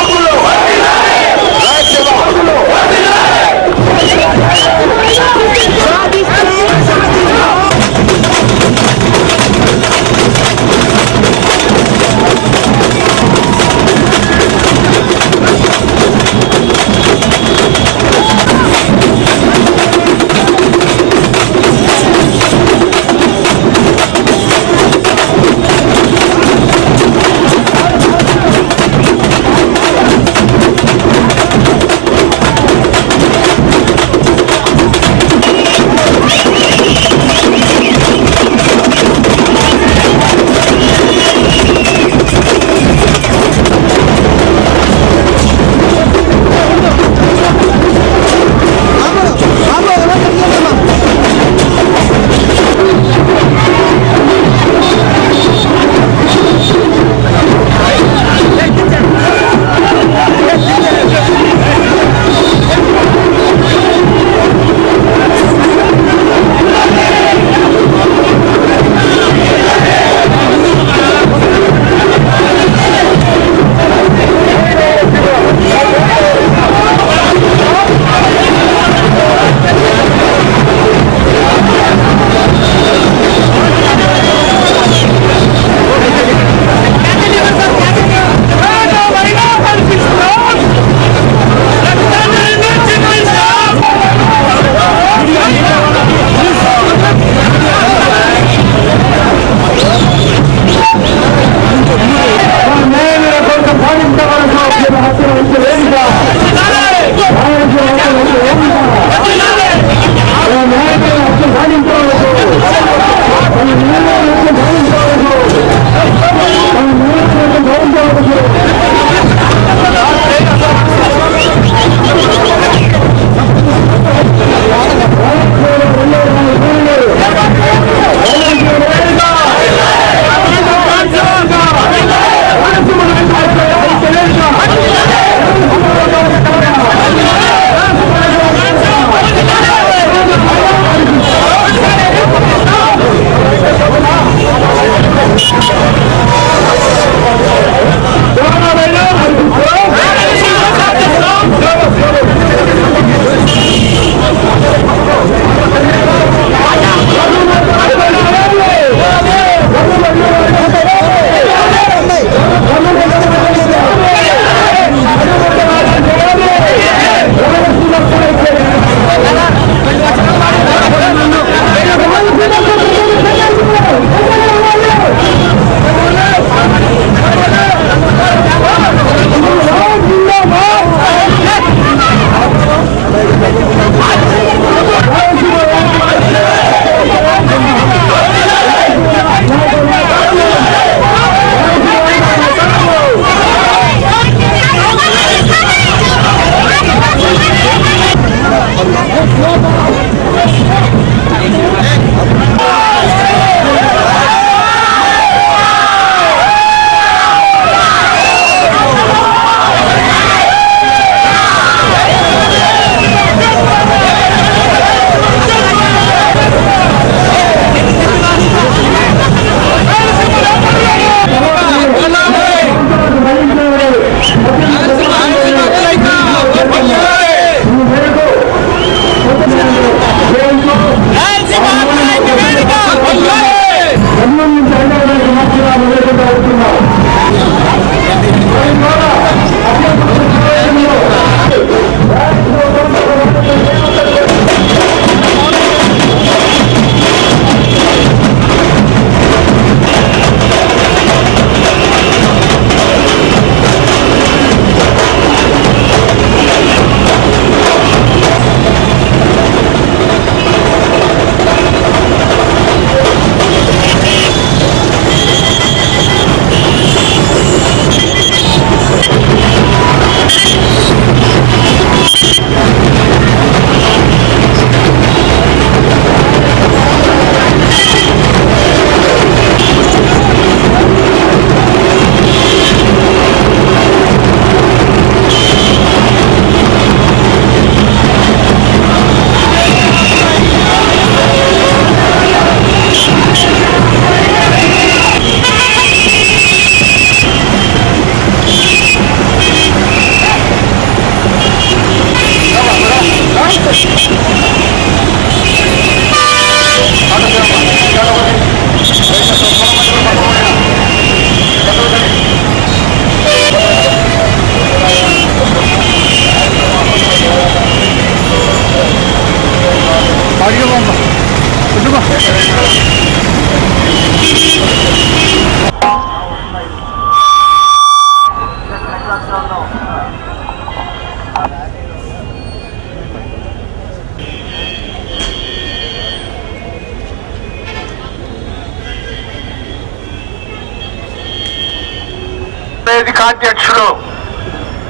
వేదిక అధ్యక్షుడు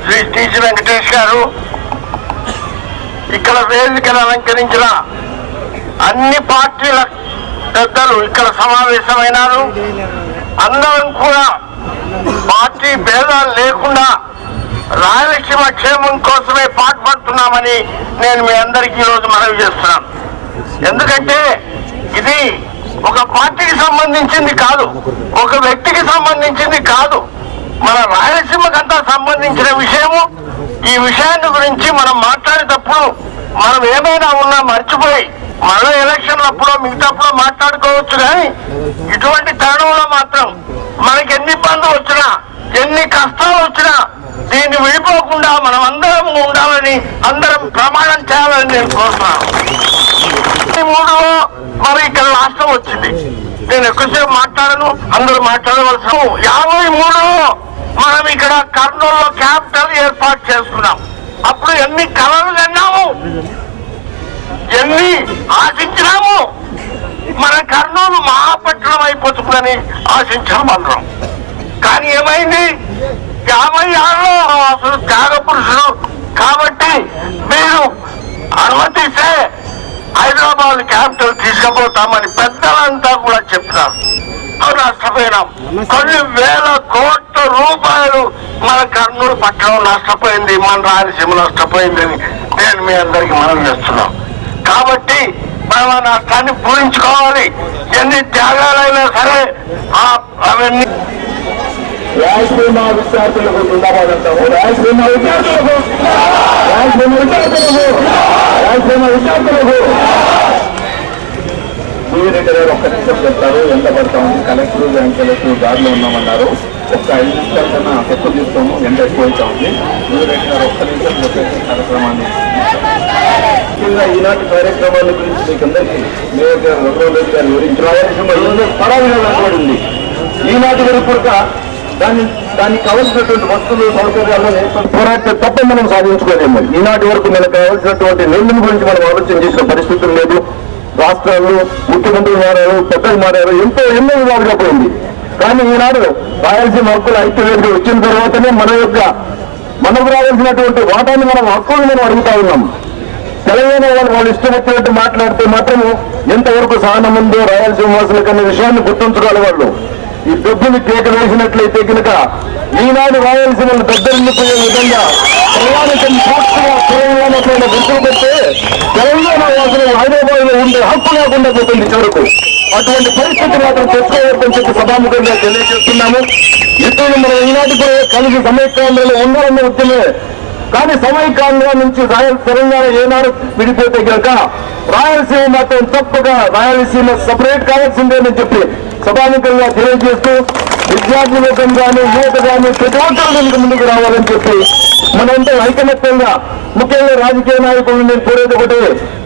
శ్రీ టీజీ వెంకటేష్ గారు, ఇక్కడ వేదికను అలంకరించిన అన్ని పార్టీల పెద్దలు ఇక్కడ సమావేశమైనారు. అందరం కూడా పార్టీ భేదాలు లేకుండా రాయలసీమ క్షేమం కోసమే పాటుపడుతున్నామని నేను మీ అందరికీ ఈరోజు మనవి చేస్తున్నాను. ఎందుకంటే ఇది ఒక పార్టీకి సంబంధించింది కాదు, ఒక వ్యక్తికి సంబంధించింది కాదు, మన రాయలసీమకంతా సంబంధించిన విషయము. ఈ విషయాన్ని గురించి మనం మాట్లాడేటప్పుడు మనం ఏమైనా ఉన్నా మర్చిపోయి మళ్ళీ ఎలక్షన్లప్పుడు మిగతాప్పుడు మాట్లాడుకోవచ్చు. కానీ ఇటువంటి తరుణంలో మాత్రం మనకి ఎన్ని ఇబ్బందులు వచ్చినా, ఎన్ని కష్టాలు వచ్చినా దీన్ని విడిపోకుండా మనం అందరం ఉండాలని, అందరం ప్రమాణం చేయాలని నేను కోరుతున్నాను. ఈ మూడులో మరి ఇక్కడ రాష్ట్రం వచ్చింది. నేను ఎక్కువసేపు మాట్లాడను, అందరూ మాట్లాడవలసిన 53లో మనం ఇక్కడ కర్నూలులో క్యాపిటల్ ఏర్పాటు చేసుకున్నాం. అప్పుడు ఎన్ని కళలు కన్నాము, ఎన్ని ఆశించినాము. మన కర్నూలు మహాపట్నం అయిపోతుందని ఆశించాము అందరం. కానీ ఏమైంది, 56లో అసలు త్యాగపురుషుడు కాబట్టి మీరు అనుమతిస్తే హైదరాబాద్ క్యాపిటల్ తీసుకుపోతామని పెద్దలంతా కూడా చెప్తున్నారు. నష్టపోయినాం. కొన్ని వేల కోట్ల రూపాయలు మన కర్నూలు పట్టణం నష్టపోయింది, మన రాయలసీమ నష్టపోయిందని నేను మీ అందరికీ మనవి చేస్తున్నాం. కాబట్టి మనం ఆ నష్టాన్ని పూరించుకోవాలి. ఎన్ని త్యాగాలైనా సరే అవన్నీ. రాయలసీమ విద్యార్థులకు జిందాబాద్ అంటాము. రాయలసీమ విద్యార్థులకు, రాయలసీమ విద్యార్థులకు, రాయలసీమ విద్యార్థులకు. సూర్యరెడ్డి గారు ఒక్క నిమిషం చెప్తారు. ఎంత పడతా ఉంది, కలెక్టర్ బ్యాంకులకు దారిలో ఉన్నామన్నారు. ఒక్క 5 నిమిషాల కన్నా ఎక్కువ తీసుకోము, ఎంత ఎక్కువ అవుతా ఉంది. సూర్యరెడ్డి గారు ఒక్క నిమిషం చెప్పేసి కార్యక్రమాన్ని ముఖ్యంగా ఈనాటి కార్యక్రమాల గురించి మీకు అందరికీ మేయర్ గారు రఘురామరెడ్డి గారు వివరించి రాయలసీమ పడాలిగా వెనకబడింది. ఈనాటి వరకు కూడా దానికి కావలసినటువంటి వస్తువులు సౌకర్యాలను పోరాడితే తప్ప మనం సాధించుకోలేము. ఈనాటి వరకు మనకు కావాల్సినటువంటి నీళ్ళ గురించి మనం ఆలోచన చేసిన పరిస్థితులు లేదు. రాష్ట్రాలు, ముఖ్యమంత్రులు మారారు, పెద్దలు మారారు, ఎన్నో విధాలుగా పోయింది. కానీ ఈనాడు రాయలసీమ హక్కుల ఐక్యవేదిక వచ్చిన తర్వాతనే మనకు రావాల్సినటువంటి వాటాన్ని హక్కులను మనం అడుగుతా ఉన్నాం. తెలంగాణ వాళ్ళు ఇష్టం వచ్చినట్టు మాట్లాడితే మాత్రము ఎంతవరకు సహనం ఉందో రాయలసీమ వాసులకు అనే విషయాన్ని గుర్తుంచుకోవాలి. వాళ్ళు ఈ డబ్బుని కేక వేసినట్లయితే కనుక ఈనాడు రాయలసీమలు దగ్గరిల్లిపోయే విధంగా ప్రయాణికం పూర్తిగా తెలంగాణ పైన గుర్తు పెడితే తెలంగాణ వాసులు హైదరాబాద్ లో ఉండే హక్కు లేకుండా పోతుంది చివరకు. అటువంటి పరిస్థితి మాత్రం తెచ్చుకోవద్దని చెప్పి సభాముఖంగా తెలియజేస్తున్నాము. ఇప్పుడు మనం ఈనాటి కలిసి సమైక్యాంధ్రలో ఉండాలన్న ఉద్యమే. కానీ సమైక్యాంధ్ర నుంచి తెలంగాణ ఏనాడు విడిపోతే కనుక రాయలసీమ మాత్రం తప్పగా రాయలసీమ సపరేట్ కావాల్సిందేనని చెప్పి సభాముఖంగా తెలియజేస్తూ విద్యార్థి వర్గం కానీ, యువత కానీ ప్రతి ఒక్కరు దీనికి ముందుకు రావాలని చెప్పి మనంతా ఐకమత్యంగా, ముఖ్యంగా రాజకీయ నాయకులు నేను కోరేది ఒకటి,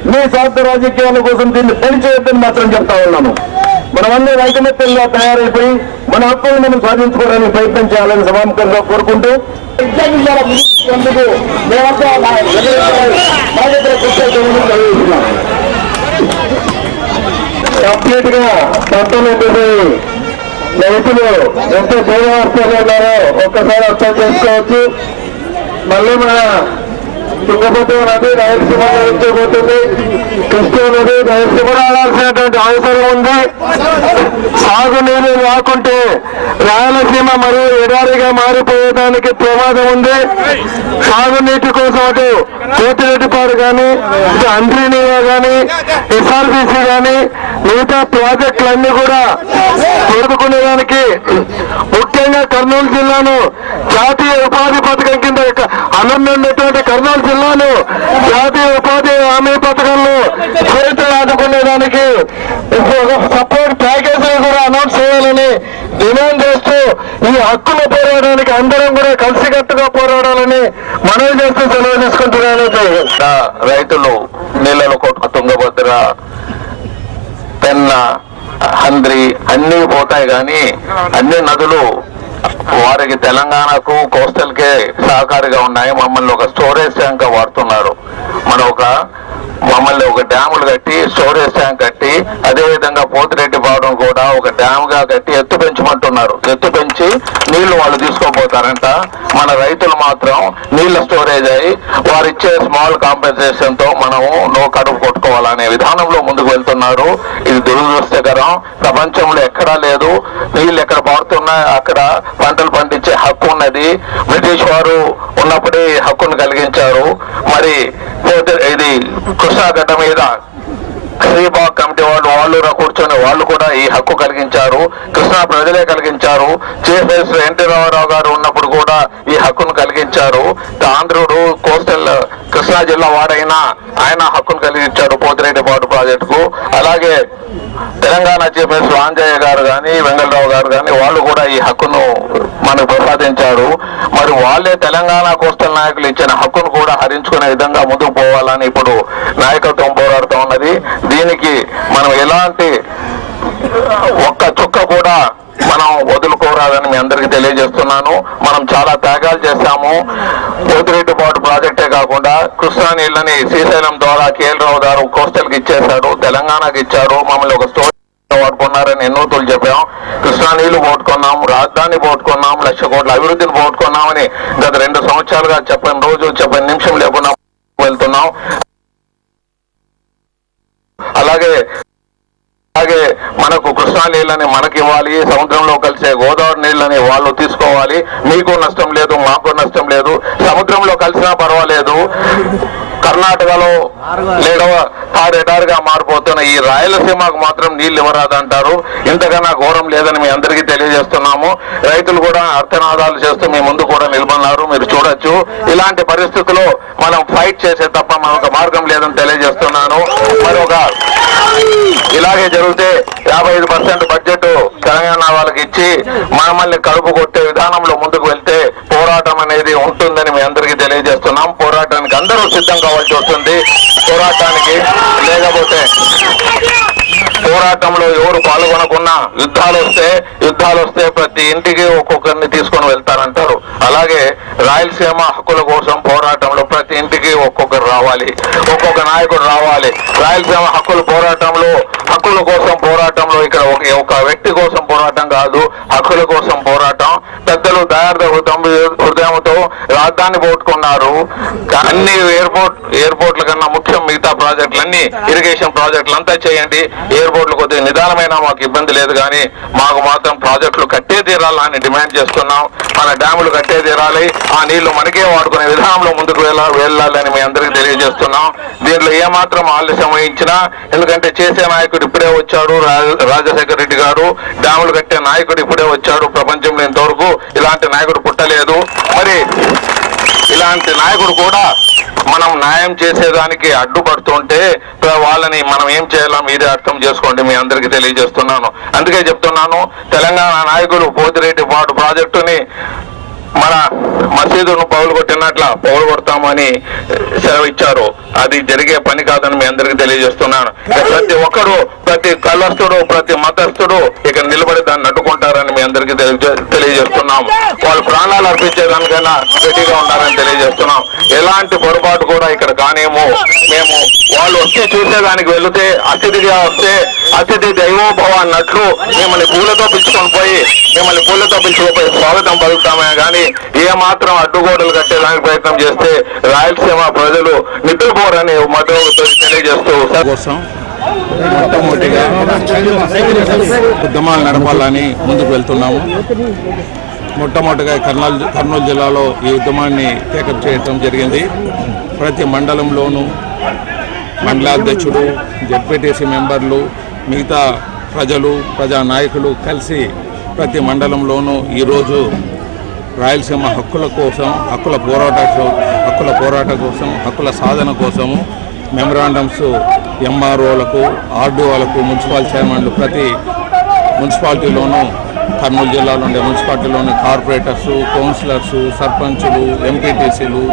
మీ స్వార్థ రాజకీయాల కోసం దీన్ని పనిచేయొద్దని మాత్రం చెప్తా ఉన్నాను. మనమందరం ఐకమత్యంగా తయారైపోయి మన హక్కులను మనం సాధించుకోవడానికి ప్రయత్నం చేయాలని సభాముఖంగా కోరుకుంటూ అందుకు మేమంతా కంప్లీట్ గా పంతొమ్మిది రైతులు ఎంత దేవాస్తాలు ఉన్నారో ఒక్కసారి అర్థం చేసుకోవచ్చు. మళ్ళీ మన తుంగభద్ర నది రాయలసీమ పోతుంది, కృష్ణా నది రాయలసీమ రావాల్సినటువంటి అవసరం ఉంది. సాగునీరు రాకుంటే రాయలసీమ మరియు ఎడారిగా మారిపోయేదానికి ప్రమాదం ఉంది. సాగునీటి కోసం అటు కోటిరెడ్డిపాడు కానీ, ఇటు అంద్రీనీయ కానీ, ఎస్ఆర్బిసి కానీ మిగతా ప్రాజెక్టులన్నీ కూడా తోడుకునేదానికి ముఖ్యంగా కర్నూలు జిల్లాను జాతీయ ఉపాధి పథకం కింద అనున్నటువంటి కర్నూలు జిల్లాను జాతీయ ఉపాధి హామీ పథకంలో చేతులు ఆదుకునేదానికి సపోర్ట్ ప్యాకేజీ కూడా అనౌన్స్ చేయాలని డిమాండ్ చేస్తూ ఈ హక్కులు పోరాడడానికి అందరం కూడా కలిసికట్టుగా పోరాడాలని మనవి చేస్తూ సెలవు తీసుకుంటున్నాను. రైతులు నీళ్ళలో కొట్టు తుంగభద్ర, పెన్న, హంద్రి అన్నీ పోతాయి, కానీ అన్ని నదులు వారికి తెలంగాణకు కోస్టల్కే సహకారిగా ఉన్నాయి. మమ్మల్ని ఒక స్టోరేజ్ ట్యాంక్ వాడుతున్నారు. మమ్మల్ని ఒక డ్యాములు కట్టి స్టోరేజ్ ట్యాంక్ కట్టి, అదేవిధంగా పోతిరెడ్డిపాలెం కూడా ఒక డ్యామ్ గా కట్టి ఎత్తు పెంచమంటున్నారు. ఎత్తు పెంచి నీళ్లు వాళ్ళు తీసుకోపోతారంట. మన రైతులు మాత్రం నీళ్ల స్టోరేజ్ అయ్యి వారిచ్చే స్మాల్ కాంపెన్సేషన్ తో మనము కడుపు కొట్టుకోవాలనే విధానంలో ముందుకు వెళ్తున్నారు. ఇది దురదృష్టకరం. ప్రపంచంలో ఎక్కడా లేదు. నీళ్లు ఎక్కడ పారుతున్నా అక్కడ పంటలు పండించే హక్కు ఉన్నది. బ్రిటిష్ వారు ఉన్నప్పుడే హక్కును కలిగించారు. మరి ఇది కృష్ణా గడ్డ మీద శ్రీబాగ్ కమిటీ వాళ్ళు కూర్చొని వాళ్ళు కూడా ఈ హక్కు కలిగించారు. కృష్ణా ప్రజలే కలిగించారు. చీఫ్ మినిస్టర్ ఎన్టీ రామారావు గారు ఉన్నప్పుడు కూడా ఈ హక్కును కలిగించారు. ఆంధ్రుడు కోస్టల్ కృష్ణా జిల్లా వాడైనా ఆయన హక్కును కలిగించారు పోతిరెడ్డిపాడు ప్రాజెక్టుకు. అలాగే తెలంగాణ చీఫ్ మినిస్టర్ ఆంజనేయ గారు కానీ వెంగళరావు గారు కానీ వాళ్ళు కూడా ఈ హక్కును మనకు ప్రసాదించారు. మరి వాళ్ళే తెలంగాణ కోస్టల్ నాయకులు ఇచ్చిన హక్కును కూడా హరించుకునే విధంగా ముందుకు పోవాలని ఇప్పుడు నాయకత్వం పోరాడుతూ ఉన్నది. దీనికి మనం ఎలాంటి ఒక్క చుక్క కూడా మనం వదులుకోరాదని మీ అందరికీ తెలియజేస్తున్నాను. మనం చాలా త్యాగాలు చేశాము. పోతిరెడ్డిపాడు ప్రాజెక్టే కాకుండా కృష్ణా నీళ్ళని శ్రీశైలం ద్వారా కేఎల్ రావు గారు కోస్టల్కి ఇచ్చేశారు, తెలంగాణకి ఇచ్చారు. మమ్మల్ని ఒక స్టోరీ వాడుకున్నారని ఎన్నోతులు చెప్పాం. కృష్ణా నీళ్లు పోట్టుకున్నాం, రాజధాని పోట్టుకున్నాం, 1,00,000 కోట్ల అభివృద్ధిని పోట్టుకున్నామని గత 2 సంవత్సరాలుగా చెప్పని రోజు చెప్పని నిమిషం లేకుండా వెళ్తున్నాం. అలాగే మనకు కృష్ణా నీళ్ళని మనకి ఇవ్వాలి, సముద్రంలో కలిసే గోదావరి నీళ్ళని వాళ్ళు తీసుకోవాలి. మీకు నష్టం లేదు, మాకు నష్టం లేదు. సముద్రంలో కలిసినా పర్వాలేదు. కర్ణాటకలో లేడవ తారేటారుగా మారిపోతున్న ఈ రాయలసీమకు మాత్రం నీళ్లు ఇవ్వరాదంటారు. ఇంతకన్నా ఘోరం లేదని మీ అందరికీ తెలియజేస్తున్నాము. రైతులు కూడా అర్థనాదాలు చేస్తూ మీ ముందు కూడా నిలబడినారు, మీరు చూడొచ్చు. ఇలాంటి పరిస్థితుల్లో మనం ఫైట్ చేసే తప్ప మనకు మార్గం లేదని తెలియజేస్తున్నాను. ఇలాగే జరిగితే 55% బడ్జెట్ తెలంగాణ వాళ్ళకి ఇచ్చి మనమల్ని కడుపు కొట్టే విధానంలో ముందుకు వెళ్తే పోరాటం అనేది ఉంటుందని మీ అందరికీ తెలియజేస్తున్నాం. పోరాటానికి అందరూ సిద్ధం కావాల్సి వస్తుంది. పోరాటానికి లేకపోతే పోరాటంలో ఎవరు పాల్గొనకున్నా యుద్ధాలు వస్తే ప్రతి ఇంటికి ఒక్కొక్కరిని తీసుకొని వెళ్తారంటారు. అలాగే రాయలసీమ హక్కుల కోసం పోరాటంలో ప్రతి ఇంటికి ఒక్కొక్కరు రావాలి, ఒక్కొక్క నాయకుడు రావాలి. రాయలసీమ హక్కుల కోసం పోరాటంలో ఇక్కడ ఒక వ్యక్తి కోసం పోరాటం కాదు, హక్కుల కోసం పోరాటం. పెద్దలు దయార్థ హృదయంతో రాజధాని పోట్టుకున్నారు. అన్ని ఎయిర్పోర్ట్ల కన్నా ముఖ్యం మిగతా ప్రాజెక్టులన్నీ ఇరిగేషన్ ప్రాజెక్టులు అంతా చేయండి. ఎయిర్పోర్ట్లు కొద్దిగా నిదానమైనా మాకు ఇబ్బంది లేదు, కానీ మాకు మాత్రం ప్రాజెక్టులు కట్టే తీరాలని డిమాండ్ చేస్తున్నాం. మన డ్యాములు కట్టే తీరాలి, ఆ నీళ్లు మనకే వాడుకునే విధానంలో ముందుకు వెళ్ళాలని మీ అందరికీ తెలియజేస్తున్నాం. దీంట్లో ఏమాత్రం ఆలస్యం వహించినా, ఎందుకంటే చేసే నాయకుడు ఇప్పుడే వచ్చాడు రాజశేఖర రెడ్డి గారు, డ్యాములు కట్టే నాయకుడు ఇప్పుడే వచ్చాడు. ప్రపంచంలో ఇంతవరకు ఇలాంటి నాయకుడు పుట్టలేదు. మరి ఇలాంటి నాయకుడు కూడా మనం న్యాయం చేసేదానికి అడ్డుపడుతుంటే వాళ్ళని మనం ఏం చేయాలో మీరే అర్థం చేసుకోండి, మీ అందరికీ తెలియజేస్తున్నాను. అందుకే చెప్తున్నాను, తెలంగాణ నాయకులు పోతిరెడ్డిపాడు ప్రాజెక్టుని మన మసీదును పౌలు కొడతామని సెలవిచ్చారు. అది జరిగే పని కాదని మీ అందరికీ తెలియజేస్తున్నాను. ప్రతి ఒక్కరు, ప్రతి కళస్థుడు, ప్రతి మతస్థుడు ఇక్కడ నిలబడి దాన్ని అడ్డుకుంటారని మీ అందరికీ తెలియజేస్తున్నాం. వాళ్ళు ప్రాణాలు అర్పించేదానికైనా రెడీగా ఉన్నారని తెలియజేస్తున్నాం. ఎలాంటి పొరపాటు కూడా ఇక్కడ కానేమో. మేము వాళ్ళు వచ్చి చూసేదానికి వెళితే అతిథిగా వస్తే అతిథి దైవోభవ అన్నట్లు మిమ్మల్ని పూలతో పిలుచుకొని స్వాగతం పలుకుతామే కానీ ఏమాత్రం అడ్డుగోడలు కట్టేదానికి ప్రయత్నం చేస్తే రాయలసీమ ప్రజలు నిద్రపోరని మద్దతు తెలియజేస్తూ మొట్టమొదటిగా ఉద్యమాలు నడపాలని ముందుకు వెళ్తున్నాము. మొట్టమొదటిగా కర్నూలు జిల్లాలో ఈ ఉద్యమాన్ని టేకప్ చేయడం జరిగింది. ప్రతి మండలంలోనూ మండలాధ్యక్షుడు, జెడ్పీటీసీ మెంబర్లు, మిగతా ప్రజలు, ప్రజా నాయకులు కలిసి ప్రతి మండలంలోనూ ఈరోజు రాయలసీమ హక్కుల కోసం, హక్కుల పోరాట కోసం, హక్కుల సాధన కోసము మెమరాండమ్స్ ఎంఆర్ఓలకు, ఆర్డీఓలకు, మున్సిపల్ చైర్మన్లు ప్రతి మున్సిపాలిటీలోనూ, కర్నూలు జిల్లాలో ఉండే మున్సిపాలిటీలోని కార్పొరేటర్సు, కౌన్సిలర్సు, సర్పంచులు, ఎంపీటీసీలు,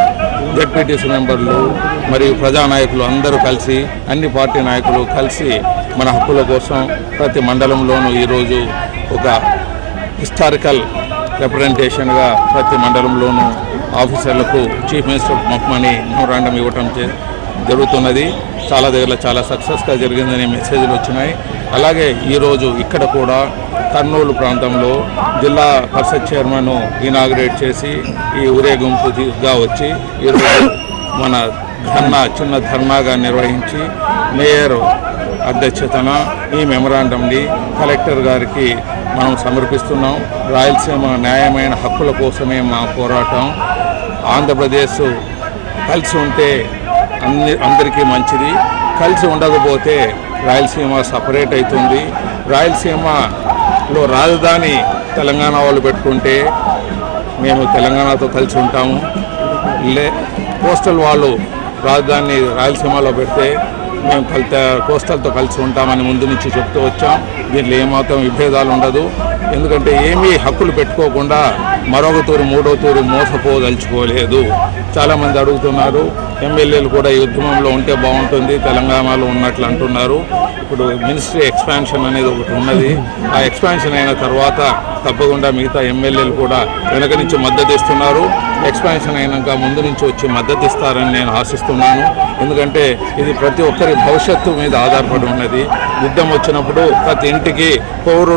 జెడ్పీటీసీ మెంబర్లు మరియు ప్రజానాయకులు అందరూ కలిసి, అన్ని పార్టీ నాయకులు కలిసి మన హక్కుల కోసం ప్రతి మండలంలోనూ ఈరోజు ఒక హిస్టారికల్ రిప్రజెంటేషన్గా ప్రతి మండలంలోనూ ఆఫీసర్లకు చీఫ్ మినిస్టర్ మఫ్మని మెమోరాండం ఇవ్వటం జరుగుతున్నది. చాలా దగ్గర చాలా సక్సెస్గా జరిగిందని మెసేజ్లు వచ్చినాయి. అలాగే ఈరోజు ఇక్కడ కూడా కర్నూలు ప్రాంతంలో జిల్లా పరిషత్ చైర్మన్ ఇనాగ్రేట్ చేసి ఈ ఊరేగింపుగా వచ్చి ఈరోజు మన చిన్న ధర్నాగా నిర్వహించి మేయర్ అధ్యక్షతన ఈ మెమరాండంని కలెక్టర్ గారికి మనం సమర్పిస్తున్నాం. రాయలసీమ న్యాయమైన హక్కుల కోసమే మా పోరాటం. ఆంధ్రప్రదేశ్ కలిసి ఉంటే అందరికీ మంచిది, కలిసి ఉండకపోతే రాయలసీమ సపరేట్ అవుతుంది. రాయలసీమలో రాజధాని తెలంగాణ వాళ్ళు పెట్టుకుంటే మేము తెలంగాణతో కలిసి ఉంటాము. కోస్టల్ వాళ్ళు రాజధాని రాయలసీమలో పెడితే మేము కోస్టల్తో కలిసి ఉంటామని ముందు నుంచి చెప్తూ వచ్చాం. దీంట్లో ఏమాత్రం విభేదాలు ఉండదు. ఎందుకంటే ఏమీ హక్కులు పెట్టుకోకుండా మరొక తూరి మూడో తూరి మోసపోదలుచుకోలేదు. చాలామంది అడుగుతున్నారు, ఎమ్మెల్యేలు కూడా ఈ ఉద్యమంలో ఉంటే బాగుంటుంది, తెలంగాణలో ఉన్నట్లు అంటున్నారు. ఇప్పుడు మినిస్ట్రీ ఎక్స్పాన్షన్ అనేది ఒకటి ఉన్నది. ఆ ఎక్స్పాన్షన్ అయిన తర్వాత తప్పకుండా మిగతా ఎమ్మెల్యేలు కూడా వెనక నుంచి మద్దతు ఇస్తున్నారు. ఎక్స్పాన్షన్ అయినాక ముందు నుంచి వచ్చి మద్దతు ఇస్తారని నేను ఆశిస్తున్నాను. ఎందుకంటే ఇది ప్రతి ఒక్కరి భవిష్యత్తు మీద ఆధారపడి ఉన్నది. యుద్ధం వచ్చినప్పుడు ప్రతి ఇంటికి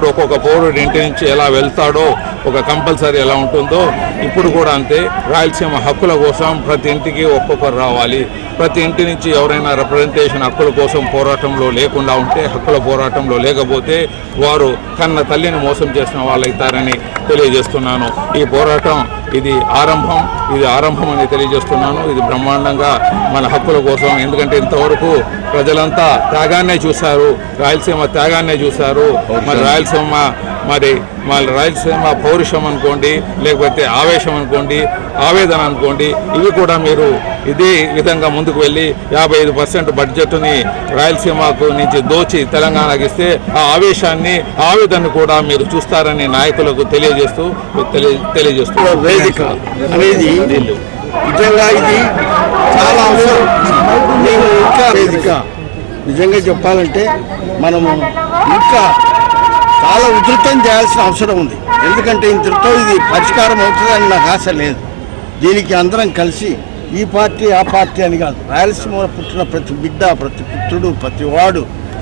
ఒక్కొక్క పౌరుడు ఇంటి నుంచి ఎలా వెళ్తాడో ఒక కంపల్సరీ ఎలా ఉంటుందో ఇప్పుడు కూడా అంతే. రాయలసీమ హక్కుల కోసం ప్రతి ఇంటికి ఒక్కొక్కరు రావాలి. ప్రతి ఇంటి నుంచి ఎవరైనా రిప్రజెంటేషన్ హక్కుల కోసం పోరాటంలో లేకుండా ఉంటే, హక్కుల పోరాటంలో లేకపోతే వారు కన్న తల్లిని మోసం చేసిన వాళ్ళు అవుతారని తెలియజేస్తున్నాను. ఈ పోరాటం ఇది ఆరంభం అని తెలియజేస్తున్నాను. ఇది బ్రహ్మాండంగా మన హక్కుల కోసం. ఎందుకంటే ఇంతవరకు ప్రజలంతా త్యాగాన్నే చూశారు, రాయలసీమ త్యాగాన్నే చూశారు. మరి రాయలసీమ పౌరుషం అనుకోండి, లేకపోతే ఆవేశం అనుకోండి, ఆవేదన అనుకోండి, ఇవి కూడా మీరు ఇదే విధంగా ముందుకు వెళ్ళి 55% బడ్జెట్ని రాయలసీమకు నుంచి దోచి తెలంగాణకి ఇస్తే ఆ ఆవేశాన్ని ఆవేదన కూడా మీరు చూస్తారని నాయకులకు తెలియజేస్తూ వేదిక అనేది నిజంగా ఇది చాలా అవసరం. మేము ఇంకా వేదిక నిజంగా చెప్పాలంటే మనము ఇంకా చాలా ఉధృతం చేయాల్సిన అవసరం ఉంది. ఎందుకంటే ఇంతటితో ఇది పరిష్కారం అవుతుందని నాకు ఆశ లేదు. దీనికి అందరం కలిసి ఈ పార్టీ ఆ పార్టీ అని కాదు, రాయలసీమలో పుట్టిన ప్రతి బిడ్డ, ప్రతి పుత్రుడు, ప్రతి వాడు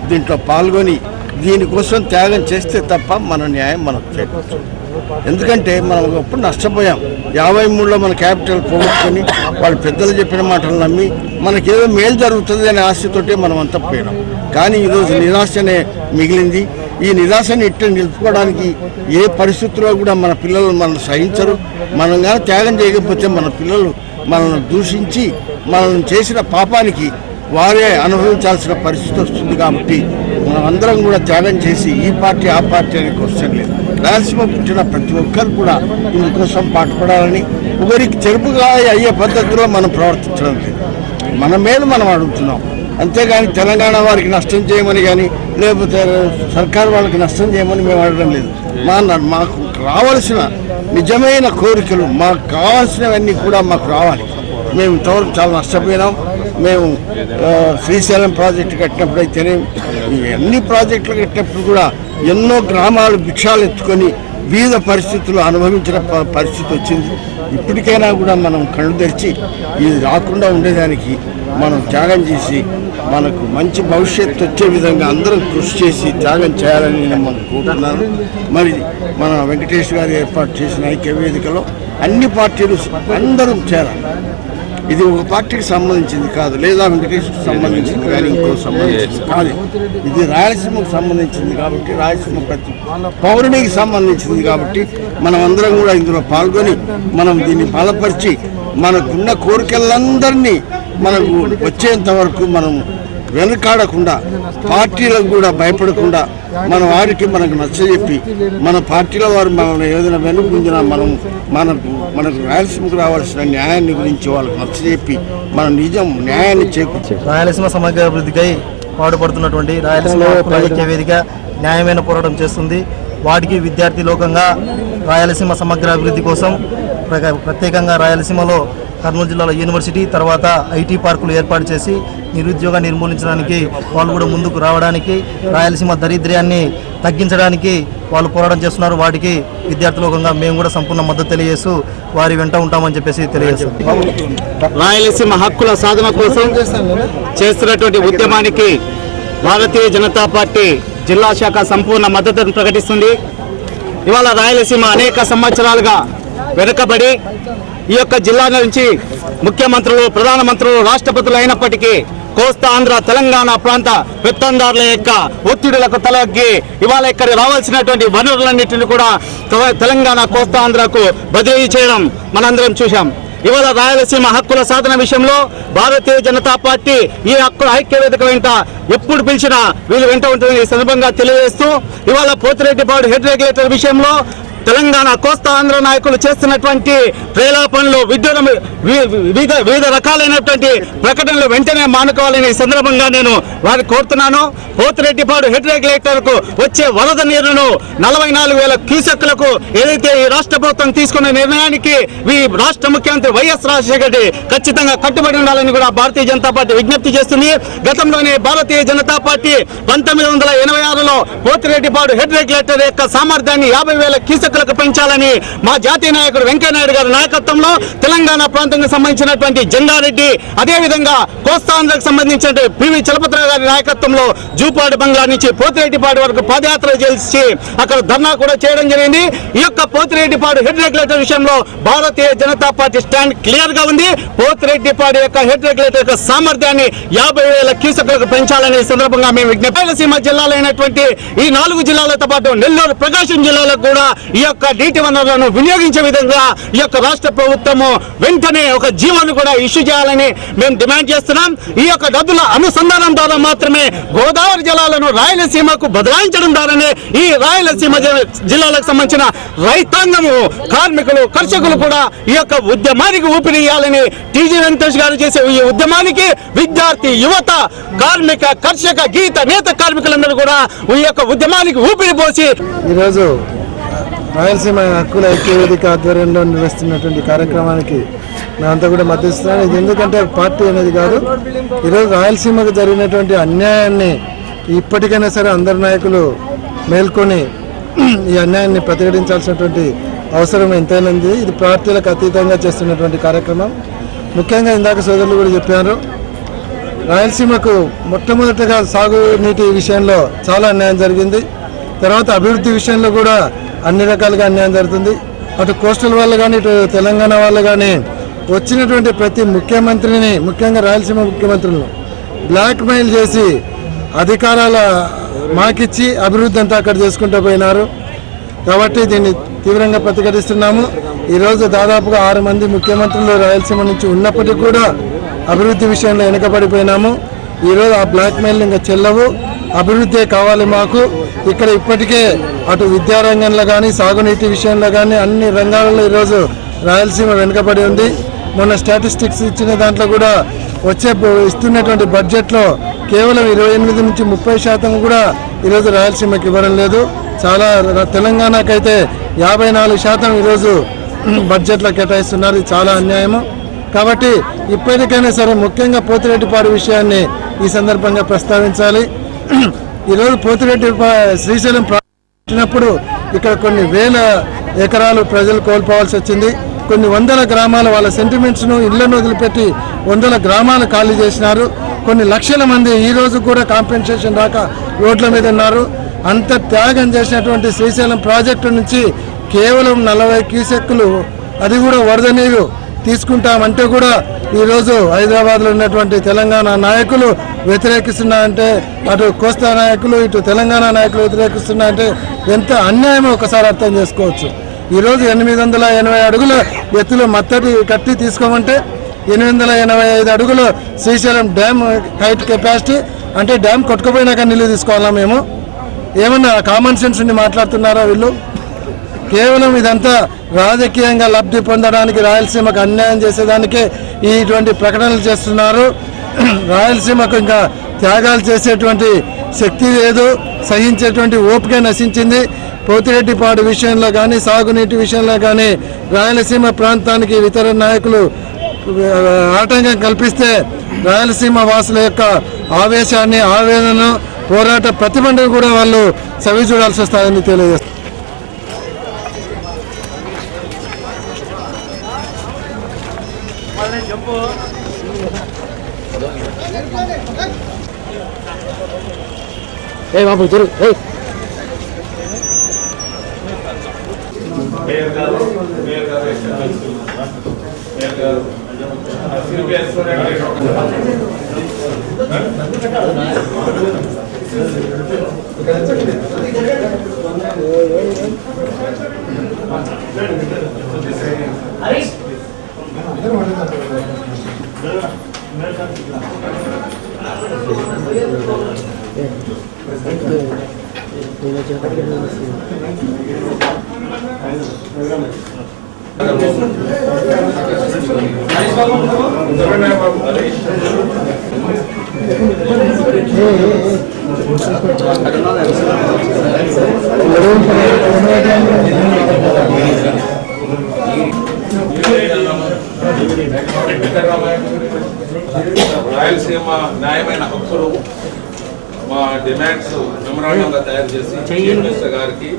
దీంట్లో పాల్గొని దీనికోసం త్యాగం చేస్తే తప్ప మన న్యాయం మనకు చేకూర్చు. ఎందుకంటే మనం ఒకప్పుడు నష్టపోయాం. 53లో మన క్యాపిటల్ పోగొట్టుకొని వాళ్ళు పెద్దలు చెప్పిన మాటలు నమ్మి మనకేదో మేలు జరుగుతుంది అనే ఆశతోటే మనం అంతా పోయినాం. కానీ ఈరోజు నిరాశనే మిగిలింది. ఈ నిరాశని ఇట్లా నిలుపుకోవడానికి ఏ పరిస్థితుల్లో కూడా మన పిల్లలు మనల్ని సహించరు. మనం కానీ త్యాగం చేయకపోతే మన పిల్లలు మనల్ని దూషించి మనల్ని చేసిన పాపానికి వారే అనుభవించాల్సిన పరిస్థితి వస్తుంది. కాబట్టి మనం అందరం కూడా త్యాగం చేసి ఈ పార్టీ ఆ పార్టీ అనే క్వశ్చన్ లేదు. రాయలసీమ పుట్టిన ప్రతి ఒక్కరు కూడా ఇందుకోసం పాటుపడాలని, ఒకరికి చెరుపుగా అయ్యే పద్ధతిలో మనం ప్రవర్తించడం లేదు. మన మేలు మనం అడుగుతున్నాం. అంతేగాని తెలంగాణ వారికి నష్టం చేయమని కానీ, లేకపోతే సర్కారు వాళ్ళకి నష్టం చేయమని మేము అడగడం లేదు. మాకు రావాల్సిన నిజమైన కోరికలు, మాకు కావాల్సినవన్నీ కూడా మాకు రావాలి. మేము ఇంతవరకు చాలా నష్టపోయినాం. మేము శ్రీశైలం ప్రాజెక్టు కట్టినప్పుడు అయితేనే, అన్ని ప్రాజెక్టులు కట్టినప్పుడు కూడా ఎన్నో గ్రామాలు భిక్షాలు ఎత్తుకొని వివిధ పరిస్థితులు అనుభవించిన పరిస్థితి వచ్చింది. ఇప్పటికైనా కూడా మనం కళ్ళు తెరిచి ఇది రాకుండా ఉండేదానికి మనం త్యాగం చేసి మనకు మంచి భవిష్యత్తు వచ్చే విధంగా అందరం కృషి చేసి త్యాగం చేయాలని నేను మనం కోరుతున్నాను. మరి మన వెంకటేష్ గారు ఏర్పాటు చేసిన ఐక్య వేదికలో అన్ని పార్టీలు అందరూ చేరాలి. ఇది ఒక పార్టీకి సంబంధించింది కాదు, లేదా వెంకటేశ్వరకు సంబంధించింది కానీ ఇంకో సంబంధించింది కాదు. ఇది రాయలసీమకు సంబంధించింది కాబట్టి, రాయలసీమ ప్రతి పౌరునికి సంబంధించింది కాబట్టి మనం అందరం కూడా ఇందులో పాల్గొని మనం దీన్ని బలపరిచి మనకున్న కోరికలందరినీ మనకు వచ్చేంత వరకు మనం వెనకాడకుండా, పార్టీలకు కూడా భయపడకుండా మన వారికి మనకు నచ్చజెప్పి, మన పార్టీలో వారు మనం ఏదైనా వెనుకుందినా మనకు రాయలసీమకు రావాల్సిన న్యాయాన్ని గురించి వాళ్ళకి నచ్చజెప్పి మన నిజం న్యాయాన్ని చేకూర్చారు. రాయలసీమ సమగ్ర అభివృద్ధికై పాటుపడుతున్నటువంటి రాయలసీమ ఐక్య వేదిక న్యాయమైన పోరాటం చేస్తుంది. వాటికి విద్యార్థి లోకంగా రాయలసీమ సమగ్ర అభివృద్ధి కోసం ప్రత్యేకంగా రాయలసీమలో కర్నూలు జిల్లాలో యూనివర్సిటీ, తర్వాత ఐటీ పార్కులు ఏర్పాటు చేసి నిరుద్యోగాన్ని నిర్మూలించడానికి వాళ్ళు కూడా ముందుకు రావడానికి, రాయలసీమ దరిద్ర్యాన్ని తగ్గించడానికి వాళ్ళు పోరాటం చేస్తున్నారు. వాటికి విద్యార్థులోకంగా మేము కూడా సంపూర్ణ మద్దతు తెలియజేస్తూ వారి వెంట ఉంటామని చెప్పేసి తెలియజేస్తాం. రాయలసీమ హక్కుల సాధన కోసం చేస్తున్నటువంటి ఉద్యమానికి భారతీయ జనతా పార్టీ జిల్లా శాఖ సంపూర్ణ మద్దతును ప్రకటిస్తుంది. ఇవాళ రాయలసీమ అనేక సంవత్సరాలుగా వెనుకబడి ఈ యొక్క జిల్లా నుంచి ముఖ్యమంత్రులు, ప్రధానమంత్రులు, రాష్ట్రపతులు అయినప్పటికీ కోస్తా ఆంధ్ర తెలంగాణ ప్రాంత పెత్తందారుల యొక్క ఒత్తిడులకు తలొగ్గి ఇవాళ ఇక్కడ రావాల్సినటువంటి వనరులన్నింటినీ కూడా తెలంగాణ కోస్తా ఆంధ్రకు బదిలీ చేయడం మనందరం చూశాం. ఇవాళ రాయలసీమ హక్కుల సాధన విషయంలో భారతీయ జనతా పార్టీ ఈ హక్కుల ఐక్య వేదిక వెంట ఎప్పుడు పిలిచినా వీళ్ళు వెంట ఉంటుందని ఈ సందర్భంగా తెలియజేస్తూ, ఇవాళ పోతిరెడ్డిపాడు హెడ్ రెగ్యులేటర్ విషయంలో తెలంగాణ కోస్తా ఆంధ్ర నాయకులు చేస్తున్నటువంటి ప్రేలాపనలు, వివిధ రకాలైనటువంటి ప్రకటనలు వెంటనే మానుకోవాలని ఈ సందర్భంగా నేను వారికి కోరుతున్నాను. పోతిరెడ్డిపాడు హెడ్ రెగ్యులేటర్ కు వచ్చే వరద నీరును 44,000 క్యూసెక్కులకు ఏదైతే ఈ రాష్ట్ర ప్రభుత్వం తీసుకున్న నిర్ణయానికి ఈ రాష్ట్ర ముఖ్యమంత్రి వైఎస్ రాజశేఖర రెడ్డి ఖచ్చితంగా కట్టుబడి ఉండాలని కూడా భారతీయ జనతా పార్టీ విజ్ఞప్తి చేస్తుంది. గతంలోనే భారతీయ జనతా పార్టీ 1986లో పోతిరెడ్డిపాడు హెడ్ రెగ్యులేటర్ యొక్క సామర్థ్యాన్ని 50,000 క్యూసెక్కులకు పెంచాలని మా జాతీయ నాయకుడు వెంకయ్యనాయుడు గారి నాయకత్వంలో తెలంగాణ ప్రాంతానికి సంబంధించినటువంటి జంగారెడ్డి, అదేవిధంగా కోస్తాంధ్రకు సంబంధించిన పివి చలపతిరావు గారి నాయకత్వంలో జూపాడు బంగ్లా నుంచి పోతిరెడ్డిపాడు వరకు పాదయాత్ర చేసి అక్కడ ధర్నా కూడా చేయడం జరిగింది. ఈ యొక్క పోతిరెడ్డిపాడు హెడ్ రెగ్యులేటర్ విషయంలో భారతీయ జనతా పార్టీ స్టాండ్ క్లియర్ గా ఉంది. పోతిరెడ్డిపాడు యొక్క హెడ్ రెగ్యులేటర్ యొక్క సామర్థ్యాన్ని 50,000 క్యూసెక్కులకు పెంచాలనే సందర్భంగా మేము విజ్ఞప్తి. రాయలసీమ జిల్లాలైనటువంటి ఈ 4 జిల్లాలతో పాటు నెల్లూరు, ప్రకాశం జిల్లాలకు కూడా ఈ యొక్క నీటి వనరులను వినియోగించే విధంగా ఈ యొక్క రాష్ట్ర ప్రభుత్వము వెంటనే ఒక జీవోను కూడా ఇష్యూ చేయాలని మేము డిమాండ్ చేస్తున్నాం. ఈ యొక్క నదుల అనుసంధానం ద్వారా మాత్రమే గోదావరి జలాలను రాయలసీమకు బదలాయించడం ద్వారానే ఈ రాయలసీమ జిల్లాలకు సంబంధించిన రైతాంగము, కార్మికులు, కర్షకులు కూడా ఈ యొక్క ఉద్యమానికి ఊపిరియాలని టీజీ వెంకటేష్ గారు చేసే ఈ ఉద్యమానికి విద్యార్థి, యువత, కార్మిక, కర్షక, గీత, నేత కార్మికులందరూ కూడా ఈ యొక్క ఉద్యమానికి ఊపిరి పోసి ఈరోజు రాయలసీమ హక్కుల ఐక్య వేదిక ఆధ్వర్యంలో నిర్వహిస్తున్నటువంటి కార్యక్రమానికి మేమంతా కూడా మద్దతిస్తున్నాను. ఇది ఎందుకంటే పార్టీ అనేది కాదు, ఈరోజు రాయలసీమకు జరిగినటువంటి అన్యాయాన్ని ఇప్పటికైనా సరే అందరు నాయకులు మేల్కొని ఈ అన్యాయాన్ని ప్రతిఘటించాల్సినటువంటి అవసరం ఎంతైనా ఉంది. ఇది పార్టీలకు అతీతంగా చేస్తున్నటువంటి కార్యక్రమం. ముఖ్యంగా ఇందాక సోదరులు కూడా చెప్పారు, రాయలసీమకు మొట్టమొదటిగా సాగునీటి విషయంలో చాలా అన్యాయం జరిగింది. తర్వాత అభివృద్ధి విషయంలో కూడా అన్ని రకాలుగా అన్యాయం జరుగుతుంది. అటు కోస్టల్ వాళ్ళు కానీ, ఇటు తెలంగాణ వాళ్ళు కానీ వచ్చినటువంటి ప్రతి ముఖ్యమంత్రిని, ముఖ్యంగా రాయలసీమ ముఖ్యమంత్రులను బ్లాక్ మెయిల్ చేసి అధికారాల మాకిచ్చి అభివృద్ధి అంతా అక్కడ చేసుకుంటూ పోయినారు. కాబట్టి దీన్ని తీవ్రంగా ప్రతిఘటిస్తున్నాము. ఈరోజు దాదాపుగా 6 మంది ముఖ్యమంత్రులు రాయలసీమ నుంచి ఉన్నప్పటికీ కూడా అభివృద్ధి విషయంలో వెనుకబడిపోయినాము. ఈరోజు ఆ బ్లాక్ మెయిల్ ఇంకా చెల్లవు. అభివృద్ధి కావాలి మాకు. ఇక్కడ ఇప్పటికే అటు విద్యారంగంలో కానీ, సాగునీటి విషయంలో కానీ అన్ని రంగాలలో ఈరోజు రాయలసీమ వెనుకబడి ఉంది. మొన్న స్టాటిస్టిక్స్ ఇచ్చిన దాంట్లో కూడా ఇస్తున్నటువంటి బడ్జెట్లో కేవలం 28 నుంచి 30% కూడా ఈరోజు రాయలసీమకి ఇవ్వడం లేదు. చాలా తెలంగాణకైతే 54% ఈరోజు బడ్జెట్లో కేటాయిస్తున్నారు. ఇది చాలా అన్యాయము. కాబట్టి ఇప్పటికైనా సరే ముఖ్యంగా పోతిరెడ్డిపాడు విషయాన్ని ఈ సందర్భంగా ప్రస్తావించాలి. ఈరోజు శ్రీశైలం ప్రారంభించినప్పుడు ఇక్కడ కొన్ని వేల ఎకరాలు ప్రజలు కోల్పోవాల్సి వచ్చింది. కొన్ని వందల గ్రామాలు వాళ్ళ సెంటిమెంట్స్ను, ఇళ్లను వదిలిపెట్టి 100 గ్రామాలు ఖాళీ చేసినారు. కొన్ని లక్షల మంది ఈ రోజు కూడా కాంపెన్సేషన్ రాక రోడ్ల మీద ఉన్నారు. అంత త్యాగం చేసినటువంటి శ్రీశైలం ప్రాజెక్టు నుంచి కేవలం 40 క్యూసెక్కులు, అది కూడా వరద నీరు తీసుకుంటామంటే కూడా ఈరోజు హైదరాబాద్లో ఉన్నటువంటి తెలంగాణ నాయకులు వ్యతిరేకిస్తున్నారంటే, అటు కోస్తా నాయకులు, ఇటు తెలంగాణ నాయకులు వ్యతిరేకిస్తున్నారంటే ఎంత అన్యాయమో ఒకసారి అర్థం చేసుకోవచ్చు. ఈరోజు 880 అడుగుల ఎత్తులో మత్తడి కట్టి తీసుకోమంటే 885 అడుగులు శ్రీశైలం డ్యామ్ హైట్ కెపాసిటీ, అంటే డ్యామ్ కొట్టుకుపోయినాక నీళ్ళు తీసుకోవాలా? మేము ఏమన్నా కామన్ సెన్స్ ఉండి మాట్లాడుతున్నారా వీళ్ళు? కేవలం ఇదంతా రాజకీయంగా లబ్ధి పొందడానికి, రాయలసీమకు అన్యాయం చేసేదానికే ఇటువంటి ప్రకటనలు చేస్తున్నారు. రాయలసీమకు ఇంకా త్యాగాలు చేసేటువంటి శక్తి లేదు, సహించేటువంటి ఓపిక నశించింది. పోతిరెడ్డిపాడు విషయంలో కానీ, సాగునీటి విషయంలో కానీ రాయలసీమ ప్రాంతానికి ఇతర నాయకులు ఆటంకం కల్పిస్తే రాయలసీమ వాసుల యొక్క ఆవేశాన్ని, ఆవేదనను, పోరాట ప్రతిబంధను కూడా వాళ్ళు చవి చూడాల్సి వస్తుందని తెలియజేస్తారు. రాయలసీమ న్యాయమైన హక్కులు మా డిమాండ్స్ మెమరాండంగా తయారు చేసి చీఫ్ మినిస్టర్ గారికి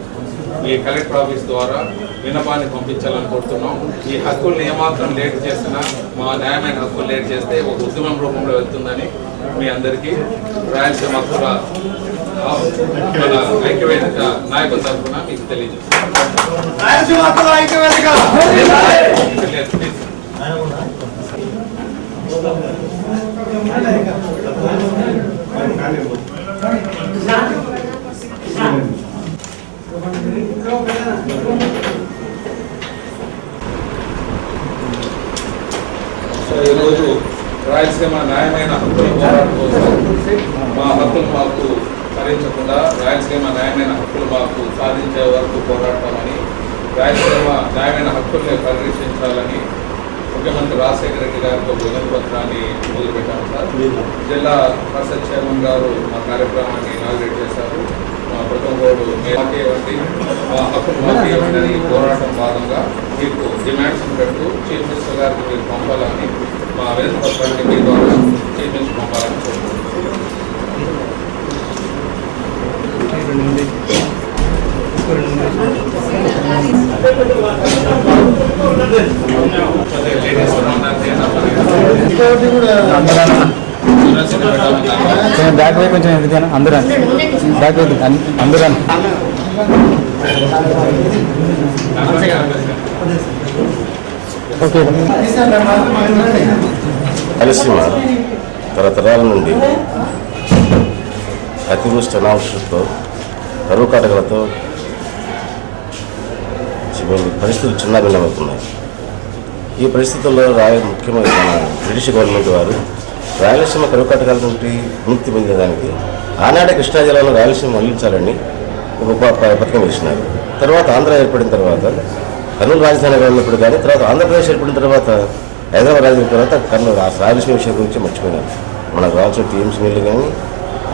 ఈ కలెక్టర్ ఆఫీస్ ద్వారా విన్నపాన్ని పంపించాలని కోరుతున్నాం. ఈ హక్కుల్ని ఏమాత్రం లేట్ చేసినా, మా న్యాయమైన హక్కులు లేట్ చేస్తే ఒక ఉద్యమం రూపంలో వెళ్తుందని మీ అందరికీ రాయలసీమ హక్కుల ఐక్యవేదిక నాయకుల తరఫున మీకు తెలియజేస్తాం. ఈరోజు రాయలసీమ న్యాయమైన హక్కుల పోరాటం కోసం మా హక్కులు మాకు హరించకుండా రాయలసీమ న్యాయమైన హక్కులు మాకు సాధించే వరకు పోరాడతామని, రాయలసీమ న్యాయమైన హక్కుల్ని పరిరక్షించాలని ముఖ్యమంత్రి రాజశేఖర రెడ్డి గారితో వినతి పత్రాన్ని మొదలుపెట్టాము సార్. జిల్లా పరిషత్ చైర్మన్ గారు మా కార్యక్రమాన్ని ఇనాగ్రేట్ చేశారు. మా ప్రతినిధులు మాకే వంటి మా హక్కులు మాకే వంటి పోరాటం భాగంగా మీకు డిమాండ్స్ పెట్టు చీఫ్ మినిస్టర్ గారికి మీరు పంపాలని, మా వినతి పత్రాన్ని మీ ద్వారా చీఫ్ మినిస్టర్ పంపాలని కోరుకుంటున్నాను. బ్యాక్ వైపు కొంచెం ఎందుకైనా అందరూ బ్యాక్ వైపు అందరూ ఓకే. రాయలసీమ తరతరాల నుండి అతివృష్టి అనావృష్టితో కరువు కాటకలతో పరిస్థితులు చిన్నాభిన్నమవుతున్నాయి. ఈ పరిస్థితుల్లో ముఖ్యమైన బ్రిటిష్ గవర్నమెంట్ వారు రాయలసీమ కరువు కాటకాల నుండి విముక్తి పొందేదానికి ఆనాడే కృష్ణా జిల్లాలో రాయలసీమ మళ్లించాలని ఒక పథకం వేసినారు. తర్వాత ఆంధ్ర ఏర్పడిన తర్వాత కర్నూలు రాజధానిగా ఉన్నప్పుడు కానీ, తర్వాత ఆంధ్రప్రదేశ్ ఏర్పడిన తర్వాత హైదరాబాద్ రాజధాని తర్వాత కర్నూలు రాయలసీమ విషయం గురించి మర్చిపోయినారు. మనకు రావాల్సిన టీఎంసీ మిల్లు కానీ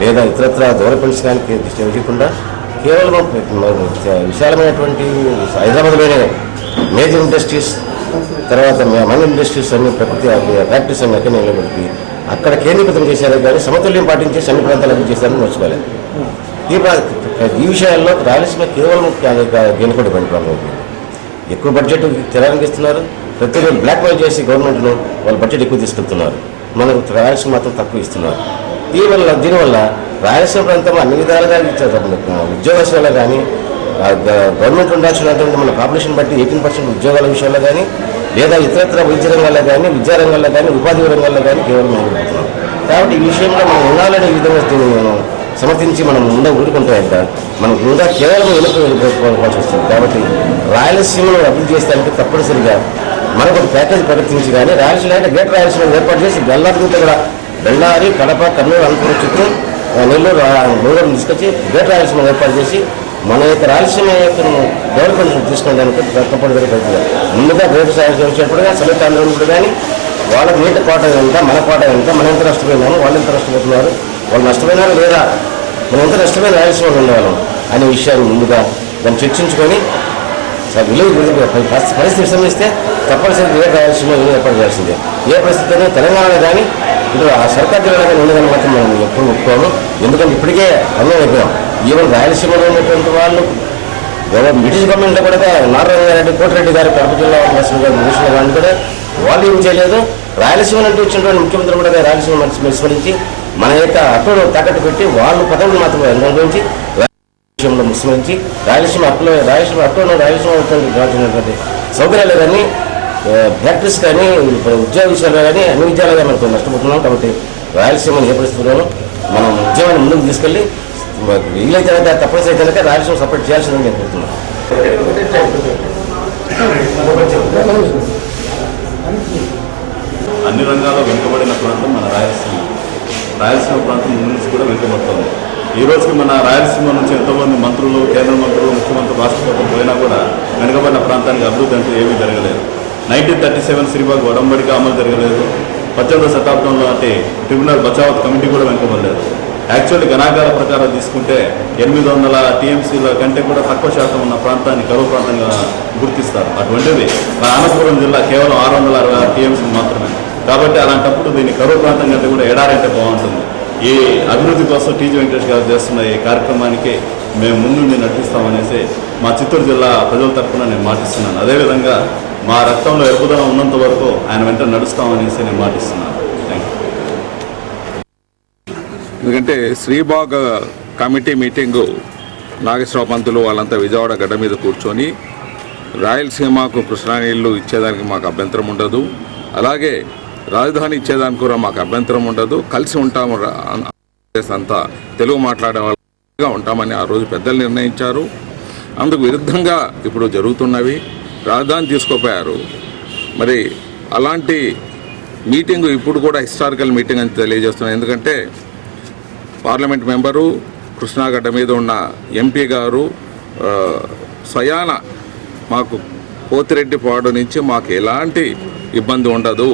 లేదా ఇతరత్ర డెవలప్మెంట్స్ కానీ చేయకుండా కేవలం విశాలమైనటువంటి హైదరాబాద్లోనే మేజర్ ఇండస్ట్రీస్, తర్వాత మైనర్ ఇండస్ట్రీస్ అన్ని ప్రకృతి ఫ్యాక్టరీస్ అన్ని అక్కడ నిలబెట్టి అక్కడ కేంద్రీకృతం చేశారు కానీ సమతుల్యం పాటించేసి అన్ని ప్రాంతాలు అభివృద్ధి చేశారని మర్చిపోలేదు. ఈ విషయాల్లో రాయలసీమ కేవలం గెలుపడి పడిపోయింది. ఎక్కువ బడ్జెట్ తెలంగాణకి ఇస్తున్నారు, ప్రతి రోజు బ్లాక్ మెయిల్ చేసి గవర్నమెంట్ను వాళ్ళు బడ్జెట్ ఎక్కువ తీసుకెళ్తున్నారు, మనకు రాయలసీమ మాత్రం తక్కువ ఇస్తున్నారు. దీనివల్ల రాయలసీమ ప్రాంతం అన్ని విధాలుగా ఉద్యోగస్తులలో కానీ గవర్నమెంట్ ఉండాల్సినటువంటి మన పాపులేషన్ బట్టి 18% ఉద్యోగాల విషయంలో కానీ లేదా ఇతరత్ర వైద్య రంగాల్లో కానీ, విద్యారంగాల్లో కానీ, ఉపాధి రంగాల్లో కానీ కేవలం మెరుగుపడుతున్నాం. కాబట్టి ఈ విషయంలో మనం ఉండాలనే విధంగా దీన్ని మనం సమర్థించి మనం ముందు ఊరుకుంటాయంట మనం ఇంకా కేవలం వెళ్ళిపోవాల్సి వస్తుంది. కాబట్టి రాయలసీమను అభివృద్ధి చేసేదానికి తప్పనిసరిగా మనకు ఒక ప్యాకేజ్ ప్రకటించి కానీ రాయలసీమ అంటే గ్రేటర్ రాయలసీమ ఏర్పాటు చేసి బెల్లారితో కూడా బెల్లారి, కడప, కర్నూలు, అనంతపురం చుట్టూ నెల్లూరు తీసుకొచ్చి గ్రేటర్ రాయలసీమ ఏర్పాటు చేసి మన యొక్క రాయలసీమ యొక్క డెవలప్మెంట్ తీసుకునేదానికి తప్పనిసరిగా ప్రయత్నించాలి. ముందుగా గ్రేటర్ రాయలసీమ వచ్చేటప్పుడుగా సమేత ఆంధ్రప్రదేశ్ కానీ వాళ్ళకి నీటి కోట ఎంత, మన కోట ఎంత, మనం ఎంత నష్టపోయినాము, వాళ్ళు ఎంత నష్టపోతున్నారు, వాళ్ళు నష్టపోయినారు లేదా మనం ఎంత నష్టమైన రాయలసీమలో ఉండేవాళ్ళం అనే విషయాన్ని ముందుగా దాన్ని చర్చించుకొని పరిస్థితి విషమిస్తే తప్పనిసరిగా రాయలసీమ ఏర్పాటు చేయాల్సిందే. ఏ పరిస్థితుల్లో తెలంగాణలో కానీ ఇటు ఆ సర్కార్ జిల్లాలో కానీ ఉండదని మాత్రం మనం ఎప్పుడు ఒప్పుకోము. ఎందుకంటే ఇప్పటికే అన్నం అయిపోయాం. ఈవెన్ రాయలసీమలో ఉన్నటువంటి వాళ్ళు బ్రిటిష్ గవర్నమెంట్లో కూడా నారాయణ కోటిరెడ్డి గారు కడప జిల్లా మినిస్టర్ గారిని కూడా వాళ్ళు ఏం చేయలేదు. రాయలసీమ నుండి వచ్చినటువంటి ముఖ్యమంత్రి కూడా రాయలసీమ విస్మరించి మన యొక్క హక్కులను తాకట్టు పెట్టి వాళ్ళు పదవులు మాత్రం అనుభవించి విషయంలో విస్మరించి రాయలసీమ హక్కులను రావాల్సినటువంటి సౌకర్యాలు కానీ ఫ్యాక్టరీస్ కానీ ఉద్యోగ విషయాలు కానీ అన్ని విద్యాలయాలు మనకు నష్టపోతున్నాం. కాబట్టి రాయలసీమను ఏ పరిస్థితుల్లోనూ మనం ఉద్యమాన్ని ముందుకు తీసుకెళ్ళి వీలైతే కనుక తప్పనిసరి కనుక రాయలసీమ సపోర్ట్ చేయాల్సిందని నేను కోరుతున్నాను. అన్ని రంగాల్లో వెనుకబడిన ప్రాంతం మన రాయలసీమ. రాయలసీమ ప్రాంతం ముందు నుంచి కూడా వెనుకబడుతుంది. ఈ రోజుకి మన రాయలసీమ నుంచి ఎంతోమంది మంత్రులు, కేంద్ర మంత్రులు, ముఖ్యమంత్రి, రాష్ట్రపతి పోయినా కూడా వెనుకబడిన ప్రాంతానికి అభివృద్ధి అంటూ ఏమీ జరగలేదు. 1937 శ్రీబాగ్ ఒడంబడిక అమలు జరగలేదు. 18వ శతాబ్దంలో అంటే ట్రిబ్యునల్ బచావత్ కమిటీ కూడా వెనుకబడలేదు. యాక్చువల్లీ గణాంకాల ప్రకారం తీసుకుంటే 800 టీఎంసీల కంటే కూడా తక్కువ శాతం ఉన్న ప్రాంతాన్ని కరువు ప్రాంతంగా గుర్తిస్తారు. అటువంటిది మన అనంతపురం జిల్లా కేవలం 660 టీఎంసీలు మాత్రమే. కాబట్టి అలాంటప్పుడు దీన్ని కరువు ప్రాంతం కంటే కూడా ఎడారంటే బాగుంటుంది. ఈ అభివృద్ధి కోసం టీజీ వెంకటేష్ గారు చేస్తున్న ఈ కార్యక్రమానికి మేము ముందుండి నడిపిస్తామనేసి మా చిత్తూరు జిల్లా ప్రజల తరఫున నేను మాటిస్తున్నాను. అదేవిధంగా మా రక్తంలో ఎరుపుదనం ఉన్నంత వరకు ఆయన వెంట నడుస్తామనేసి నేను మాటిస్తున్నాను. Thank you. ఎందుకంటే శ్రీబాగ్ కమిటీ మీటింగు నాగేశ్వరరావు పంతులు వాళ్ళంతా విజయవాడ గడ్డ మీద కూర్చొని రాయలసీమకు కృష్ణా నీళ్లు ఇచ్చేదానికి మాకు అభ్యంతరం ఉండదు, అలాగే రాజధాని ఇచ్చేదానికి కూడా మాకు అభ్యంతరం ఉండదు, కలిసి ఉంటాము అంతా తెలుగు మాట్లాడే వాళ్ళగా ఉంటామని ఆ రోజు పెద్దలు నిర్ణయించారు. అందుకు విరుద్ధంగా ఇప్పుడు జరుగుతున్నవి. రాజధాని తీసుకోపోయారు. మరి అలాంటి మీటింగు ఇప్పుడు కూడా హిస్టారికల్ మీటింగ్ అని తెలియజేస్తున్నాను. ఎందుకంటే పార్లమెంట్ మెంబరు, కృష్ణాగడ్డ మీద ఉన్న ఎంపీ గారు స్వయాన మాకు పోతిరెడ్డిపాడు నుంచి మాకు ఎలాంటి ఇబ్బంది ఉండదు.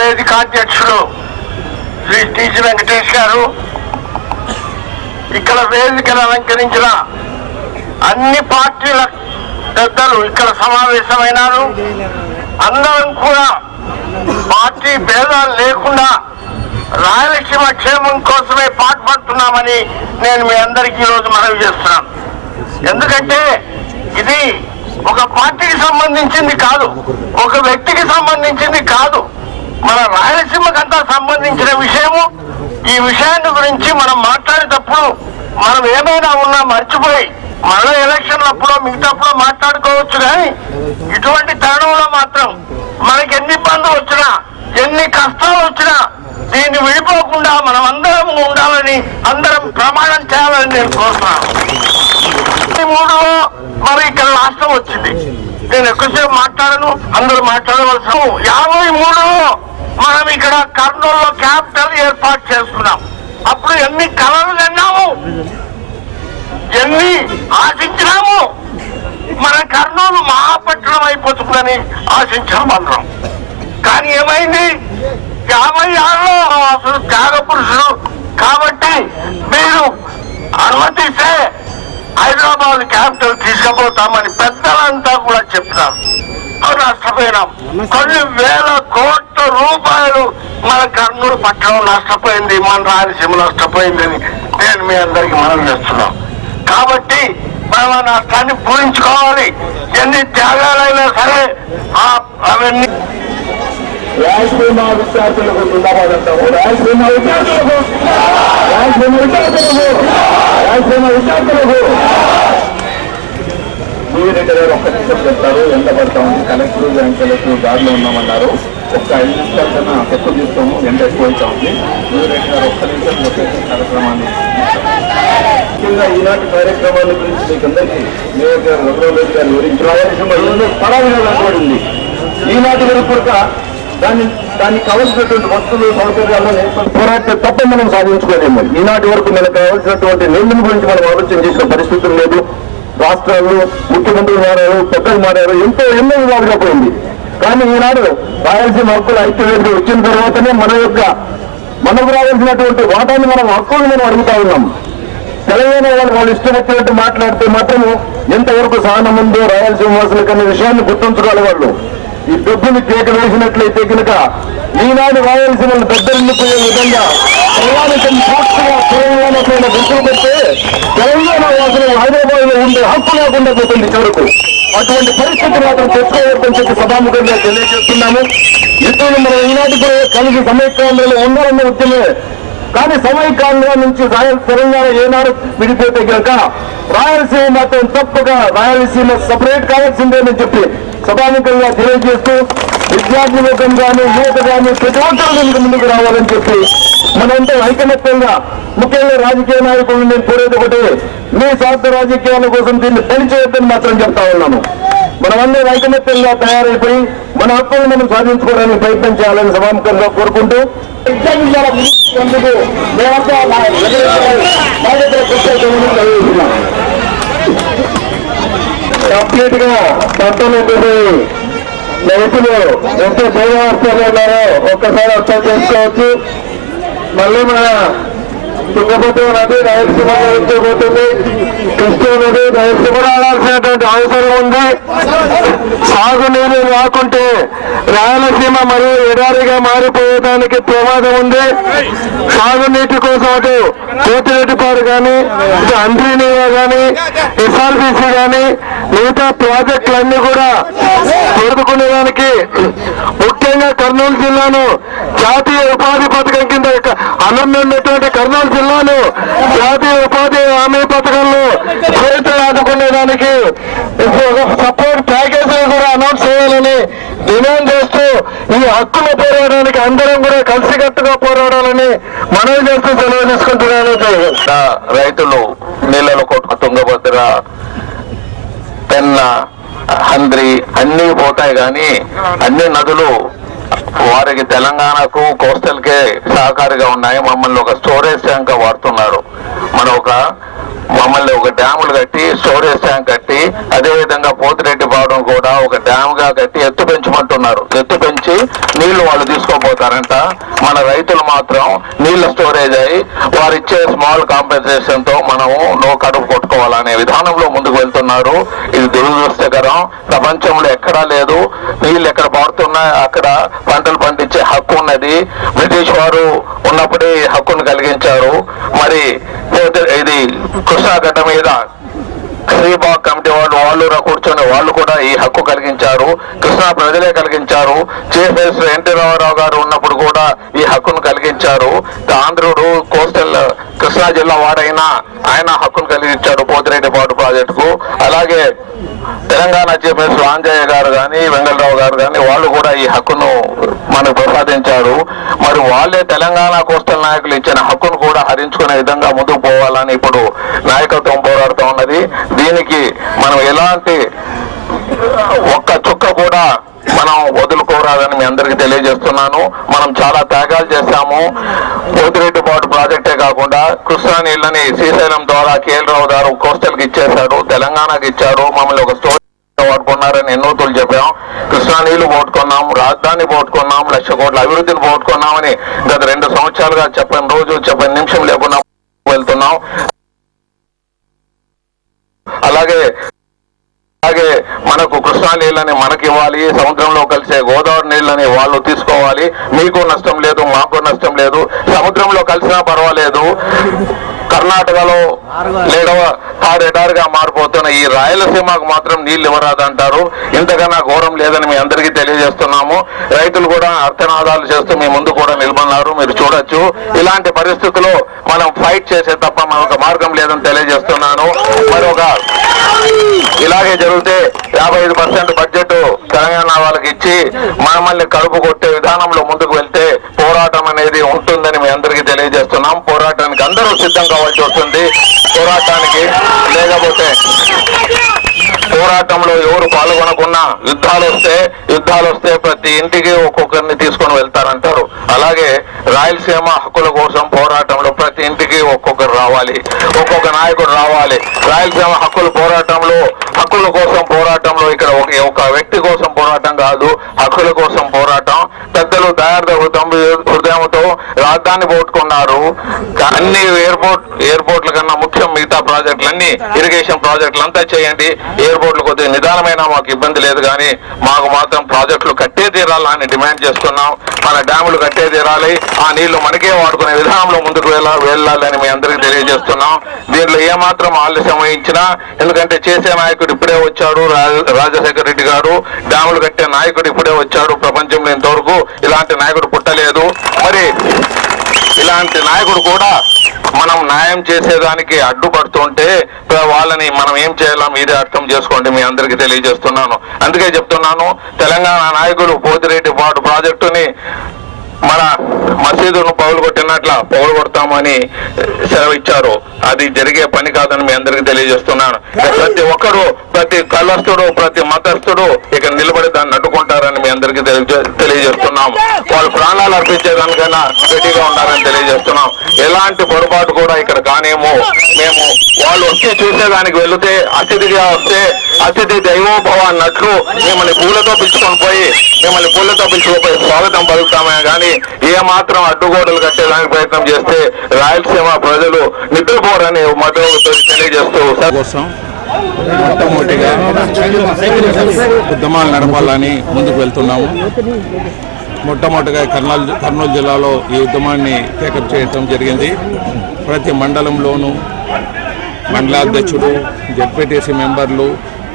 వేదిక అధ్యక్షుడు శ్రీ టీజీ వెంకటేష్ గారు, ఇక్కడ వేదికను అలంకరించిన అన్ని పార్టీల పెద్దలు ఇక్కడ సమావేశమైనారు. అందరం కూడా పార్టీ భేదాలు లేకుండా రాయలసీమ క్షేమం కోసమే పాటుపడుతున్నామని నేను మీ అందరికీ ఈరోజు మనవి చేస్తున్నాను. ఎందుకంటే ఇది ఒక పార్టీకి సంబంధించింది కాదు, ఒక వ్యక్తికి సంబంధించింది కాదు. మన రాయలసీమ సంబంధించిన విషయము. ఈ విషయాన్ని గురించి మనం మాట్లాడేటప్పుడు మనం ఏమైనా ఉన్నా మర్చిపోయి మళ్ళీ ఎలక్షన్లప్పుడు మిగతాప్పుడు మాట్లాడుకోవచ్చు. కానీ ఇటువంటి తరుణంలో మాత్రం మనకి ఎన్ని ఇబ్బందులు వచ్చినా ఎన్ని కష్టాలు వచ్చినా దీన్ని విడిపోకుండా మనం అందరం ఉండాలని అందరం ప్రమాణం చేయాలని నేను కోరుతున్నాను. 3లో మరి ఇక్కడ రాష్ట్రం వచ్చింది. నేను ఎక్కువసేపు మాట్లాడను, అందరూ మాట్లాడవలసిన 53లో మనం ఇక్కడ కర్నూలులో క్యాపిటల్ ఏర్పాటు చేసుకున్నాం. అప్పుడు ఎన్ని కలలు కన్నాము, ఎన్ని ఆశించినాము. మన కర్నూలు మహాపట్టణం అయిపోతుందని ఆశించాం అందరం. కానీ ఏమైంది, 56లో అసలు త్యాగ పురుషుడు కాబట్టి మీరు అనుమతిస్తే హైదరాబాద్ క్యాపిటల్ తీసుకుపోతామని పెద్దలంతా కూడా చెప్పినారు. నష్టపోయినాం. కొన్ని వేల కోట్ల రూపాయలు మన కర్నూలు పట్టణం నష్టపోయింది, మన రాయలసీమ నష్టపోయిందని నేను మీ అందరికి మనం చేస్తున్నాం. కాబట్టి మనం ఆ నష్టాన్ని పూరించుకోవాలి. ఎన్ని త్యాగాలైనా సరే అవన్నీ. రాయలసీమ విద్యార్థులకు జిందాబాద్ అంటాము. రాయలసీమ విద్యార్థులకు, రాయలసీమ విద్యార్థులకు, రాయలసీమ విద్యార్థులకు. సూర్యరెడ్డి గారు ఒక్క నిమిషం చెప్తారు. ఎంత పడతా ఉంది, కలెక్టర్ జాయింట్ కలెక్టర్ దారిలో ఉన్నామన్నారు. ఒక్క 5 నిమిషాల కన్నా ఎక్కువ తీసుకోము, ఎంత ఎక్కువ అవుతా ఉంది. సూర్యరెడ్డి గారు ఒక్క నిమిషం లొకేషన్ కార్యక్రమాన్ని ముఖ్యంగా ఈనాటి కార్యక్రమాల గురించి మీకు అందరికీ మేయర్ గారు రఘురామరెడ్డి గారు వివరించి రాయలసీమ పరాజపడింది. ఈనాటి వరకు కూడా దానికి కావలసినటువంటి వస్తువులు సౌకర్యాలను పోరాటం తప్ప మనం సాధించుకోలేము. ఈనాటి వరకు మనకు కావాల్సినటువంటి నిర్ణయం గురించి మనం ఆలోచన చేసిన పరిస్థితులు లేదు. రాష్ట్రాలు, ముఖ్యమంత్రులు మారారు, పెద్దలు మారారు, ఎన్నో విధాలుగా పోయింది. కానీ ఈనాడు రాయలసీమ హక్కుల ఐక్యవేదిక వచ్చిన తర్వాతనే మనకు రావాల్సినటువంటి వాటాన్ని హక్కులను మనం అడుగుతా ఉన్నాం. తెలంగాణ వాళ్ళు ఇష్టం వచ్చినట్టు మాట్లాడితే మాత్రం ఎంతవరకు సహనం ఉందో రాయలసీమ వాసులకు అనే విషయాన్ని గుర్తుంచుకోవాలి. వాళ్ళు ఈ డబ్బుని కేకలు వేసినట్లయితే కనుక ఈనాడు రాయలసీమను పెద్దరిల్లిపోయే విధంగా ప్రయాణికం పూర్తిగా తెలంగాణ పైన గుర్తులు పెడితే తెలంగాణ వాసులు హైదరాబాద్ లో ఉండే హక్కు లేకుండా పోతుంది చివరకు. అటువంటి పరిస్థితి మాత్రం తెచ్చుకోవద్దని చెప్పి సభాముఖంగా తెలియజేస్తున్నాము. ఇతరులు మనం ఈనాటి కూడా కలిసి సమైక్యాంధ్రలో ఉండాలన్న ఉద్యమే. కానీ సమైక్యాంధ్ర నుంచి తెలంగాణ ఏనాడు విడిపోతే కనుక రాయలసీమ మాత్రం తప్పగా రాయలసీమ సపరేట్ కావాల్సిందేనని చెప్పి సభాముఖంగా తెలియజేస్తూ విద్యార్థి లోకం కానీ యువత కానీ ప్రతి ఒక్కరు దీనికి ముందుకు రావాలని చెప్పి మనంతా ఐకమత్యంగా ముఖ్యంగా రాజకీయ నాయకులను నేను కోరేది ఒకటి, మీ స్వార్థ రాజకీయాల కోసం దీన్ని పనిచేయొద్దని మాత్రం చెప్తా ఉన్నాను. మనమందరం ఐకమత్యంగా తయారైపోయి మన హక్కులను మనం సాధించుకోవడానికి ప్రయత్నం చేయాలని సభాముఖంగా కోరుకుంటూ మేమంతా కంప్లీట్ గా పంటలు రైతులు ఎంతో దైవావస్థలో ఉన్నారో ఒక్కసారి అర్థం చేసుకోవచ్చు. మళ్ళీ మన తుంగభద్ర నది రాయలసీమ పోతుంది, కృష్ణా నది రాయలసీమ రావాల్సినటువంటి అవసరం ఉంది. సాగునీరు రాకుంటే రాయలసీమ మరియు ఎడారిగా మారిపోయేదానికి ప్రమాదం ఉంది. సాగునీటి కోసం అటు పోతిరెడ్డిపాడు కానీ, ఇటు అంద్రీనీయ కానీ, ఎస్ఆర్బిసి కానీ మిగతా ప్రాజెక్టులన్నీ కూడా తోడుకునేదానికి ముఖ్యంగా కర్నూలు జిల్లాను జాతీయ ఉపాధి పథకం కింద అనున్నటువంటి కర్నూలు జిల్లాను జాతీయ ఉపాధి హామీ పథకంలో చేతి ఆదుకునేదానికి సపోర్ట్ ప్యాకేజీలు కూడా అనౌన్స్ చేయాలని డిమాండ్ చేస్తూ ఈ హక్కుల పోరాడడానికి అందరం కూడా కలిసికట్టుగా పోరాడాలని మనవి చేస్తూ సెలవు తీసుకుంటున్నాను. రైతులు నీళ్ళలో కొట్టు తుంగభద్ర, పెన్నా, హంద్రి అన్నీ పోతాయి. కానీ అన్ని నదులు వారికి తెలంగాణకు కోస్టల్ కే సహకారిగా ఉన్నాయి. మమ్మల్ని ఒక స్టోరేజ్ ట్యాంక్ వాడుతున్నారు. మమ్మల్ని ఒక డ్యాములు కట్టి స్టోరేజ్ ట్యాంక్ కట్టి అదేవిధంగా పోతిరెడ్డిపాడు కూడా ఒక డ్యామ్ గా కట్టి ఎత్తు పెంచమంటున్నారు. ఎత్తు పెంచి నీళ్లు వాళ్ళు తీసుకోపోతారంట. మన రైతులు మాత్రం నీళ్ల స్టోరేజ్ అయ్యి వారిచ్చే స్మాల్ కాంపెన్సేషన్ తో మనము కడుపు కొట్టుకోవాలనే విధానంలో ముందుకు వెళ్తున్నారు. ఇది దురదృష్టకరం. ప్రపంచంలో ఎక్కడా లేదు. నీళ్లు ఎక్కడ పారుతున్నా అక్కడ పంటలు పండించే హక్కు ఉన్నది. బ్రిటిష్ వారు ఉన్నప్పుడే హక్కును కలిగించారు. మరి ఇది కృష్ణా గడ్డ మీద శ్రీబాగ్ కమిటీ వాళ్ళు కూర్చొని వాళ్ళు కూడా ఈ హక్కు కలిగించారు. కృష్ణా ప్రజలే కలిగించారు. చీఫ్ మినిస్టర్ ఎన్టీ రామారావు గారు ఉన్నప్పుడు కూడా ఈ హక్కును కలిగించారు. ఆంధ్రుడు కోస్టల్ కృష్ణా జిల్లా వాడైనా ఆయన హక్కును కలిగించాడు పోతిరెడ్డిపాడు ప్రాజెక్టుకు. అలాగే తెలంగాణ చీఫ్ మినిస్టర్ ఆంజనేయ గారు కానీ వెంగళరావు గారు కానీ వాళ్ళు కూడా ఈ హక్కును మనకు ప్రసాదించారు. మరి వాళ్ళే తెలంగాణ కోస్టల్ నాయకులు ఇచ్చిన హక్కును కూడా హరించుకునే విధంగా ముందుకు పోవాలని ఇప్పుడు నాయకత్వం పోరాడుతూ ఉన్నది. దీనికి మనం ఎలాంటి ఒక్క చుక్క కూడా మనం వదులుకోరాదని మీ అందరికీ తెలియజేస్తున్నాను. మనం చాలా త్యాగాలు చేశాము. పోతిరెడ్డిపాడు ప్రాజెక్టే కాకుండా కృష్ణా నీళ్ళని శ్రీశైలం ద్వారా కేఎల్ రావు గారు కోస్టల్కి ఇచ్చేశాడు, తెలంగాణకి ఇచ్చారు. మమ్మల్ని ఒక స్టోరీ వాడుకున్నారని ఎన్నోతులు చెప్పాం. కృష్ణా నీళ్లు పోట్టుకున్నాం, రాజధాని పోట్టుకున్నాం, 1,00,000 కోట్ల అభివృద్ధిని పోట్టుకున్నామని గత 2 సంవత్సరాలుగా చెప్పని రోజు చెప్పని నిమిషం లేకుండా వెళ్తున్నాం. అలాగే మనకు కృష్ణా నీళ్ళని మనకి ఇవ్వాలి, సముద్రంలో కలిసే గోదావరి నీళ్ళని వాళ్ళు తీసుకోవాలి. మీకు నష్టం లేదు, మాకు నష్టం లేదు. సముద్రంలో కలిసినా పర్వాలేదు. కర్ణాటకలో లేడవ తాడేటారుగా మారిపోతున్న ఈ రాయలసీమకు మాత్రం నీళ్లు ఇవ్వరాదంటారు. ఇంతకన్నా ఘోరం లేదని మీ అందరికీ తెలియజేస్తున్నాము. రైతులు కూడా అర్థనాదాలు చేస్తూ మీ ముందు కూడా నిలబడినారు, మీరు చూడొచ్చు. ఇలాంటి పరిస్థితుల్లో మనం ఫైట్ చేసే తప్ప మనకు మార్గం లేదని తెలియజేస్తున్నాను. మరొక ఇలాగే జరిగితే 55% బడ్జెట్ తెలంగాణ వాళ్ళకి ఇచ్చి మనల్ని కడుపు కొట్టే విధానంలో ముందుకు వెళ్తే పోరాటం అనేది ఉంటుందని మీ అందరికీ తెలియజేస్తున్నాం. పోరాటానికి అందరూ సిద్ధం కావాల్సి వస్తుంది. పోరాటానికి లేకపోతే పోరాటంలో ఎవరు పాల్గొనకున్నా యుద్ధాలు వస్తే ప్రతి ఇంటికి ఒక్కొక్కరిని తీసుకొని వెళ్తారంటారు. అలాగే రాయలసీమ హక్కుల కోసం పోరాటంలో ప్రతి ఇంటికి ఒక్కొక్కరు రావాలి, ఒక్కొక్క నాయకుడు రావాలి. రాయలసీమ హక్కుల కోసం పోరాటంలో ఇక్కడ ఒక వ్యక్తి కోసం పోరాటం కాదు, హక్కుల కోసం పోరాటం. పెద్దలు దయార్థ హృదయంతో రాజధాని పోట్టుకున్నారు. అన్ని ఎయిర్పోర్ట్ల కన్నా ముఖ్యం మిగతా ప్రాజెక్టులన్నీ ఇరిగేషన్ ప్రాజెక్టులు అంతా చేయండి. ఎయిర్పోర్ట్లు కొద్దిగా నిదానమైనా మాకు ఇబ్బంది లేదు, కానీ మాకు మాత్రం ప్రాజెక్టులు కట్టే తీరాలని డిమాండ్ చేస్తున్నాం. మన డ్యాములు కట్టే తీరాలి, ఆ నీళ్లు మనకే వాడుకునే విధానంలో ముందుకు వెళ్ళాలని మీ అందరికీ తెలియజేస్తున్నాం. దీంట్లో ఏమాత్రం ఆలస్యం వహించినా, ఎందుకంటే చేసే నాయకుడు ఇప్పుడే వచ్చాడు రాజశేఖర రెడ్డి గారు, డ్యాములు కట్టే నాయకుడు ఇప్పుడే వచ్చాడు. ప్రపంచంలో ఇంతవరకు ఇలాంటి నాయకుడు పుట్టలేదు. మరి ఇలాంటి నాయకుడు కూడా మనం న్యాయం చేసేదానికి అడ్డుపడుతుంటే వాళ్ళని మనం ఏం చేయాలో మీరే అర్థం చేసుకోండి, మీ అందరికీ తెలియజేస్తున్నాను. అందుకే చెప్తున్నాను, తెలంగాణ నాయకులు పోతిరెడ్డిపాడు ప్రాజెక్టుని మన మసీదును పౌలు కొడతామని సెలవిచ్చారు. అది జరిగే పని కాదని మీ అందరికీ తెలియజేస్తున్నాను. ప్రతి ఒక్కరు, ప్రతి కళస్థుడు, ప్రతి మతస్థుడు ఇక్కడ నిలబడి దాన్ని అడ్డుకుంటారని మీ అందరికీ తెలియజేస్తున్నాం. వాళ్ళు ప్రాణాలు అర్పించేదానికైనా రెడీగా ఉండాలని తెలియజేస్తున్నాం. ఎలాంటి పొరపాటు కూడా ఇక్కడ కానేమో. మేము వాళ్ళు వచ్చి చూసేదానికి వెళితే అతిథిగా వస్తే అతిథి దైవోభవ అన్నట్లు మిమ్మల్ని పూలతో పిలుచుకొని స్వాగతం పలుకుతామే కానీ ఏమాత్రం అడ్డుగోడలు కట్టేదానికి ప్రయత్నం చేస్తే రాయలసీమ ప్రజలు నిద్రపోరని మద్దతు తెలియజేస్తూ కోసం మొట్టమొదటిగా ఉద్యమాలు నడపాలని ముందుకు వెళ్తున్నాము. మొట్టమొదటిగా కర్నూలు జిల్లాలో ఈ ఉద్యమాన్ని టేకప్ చేయడం జరిగింది. ప్రతి మండలంలోనూ మండలాధ్యక్షుడు, జెడ్పీటీసీ మెంబర్లు,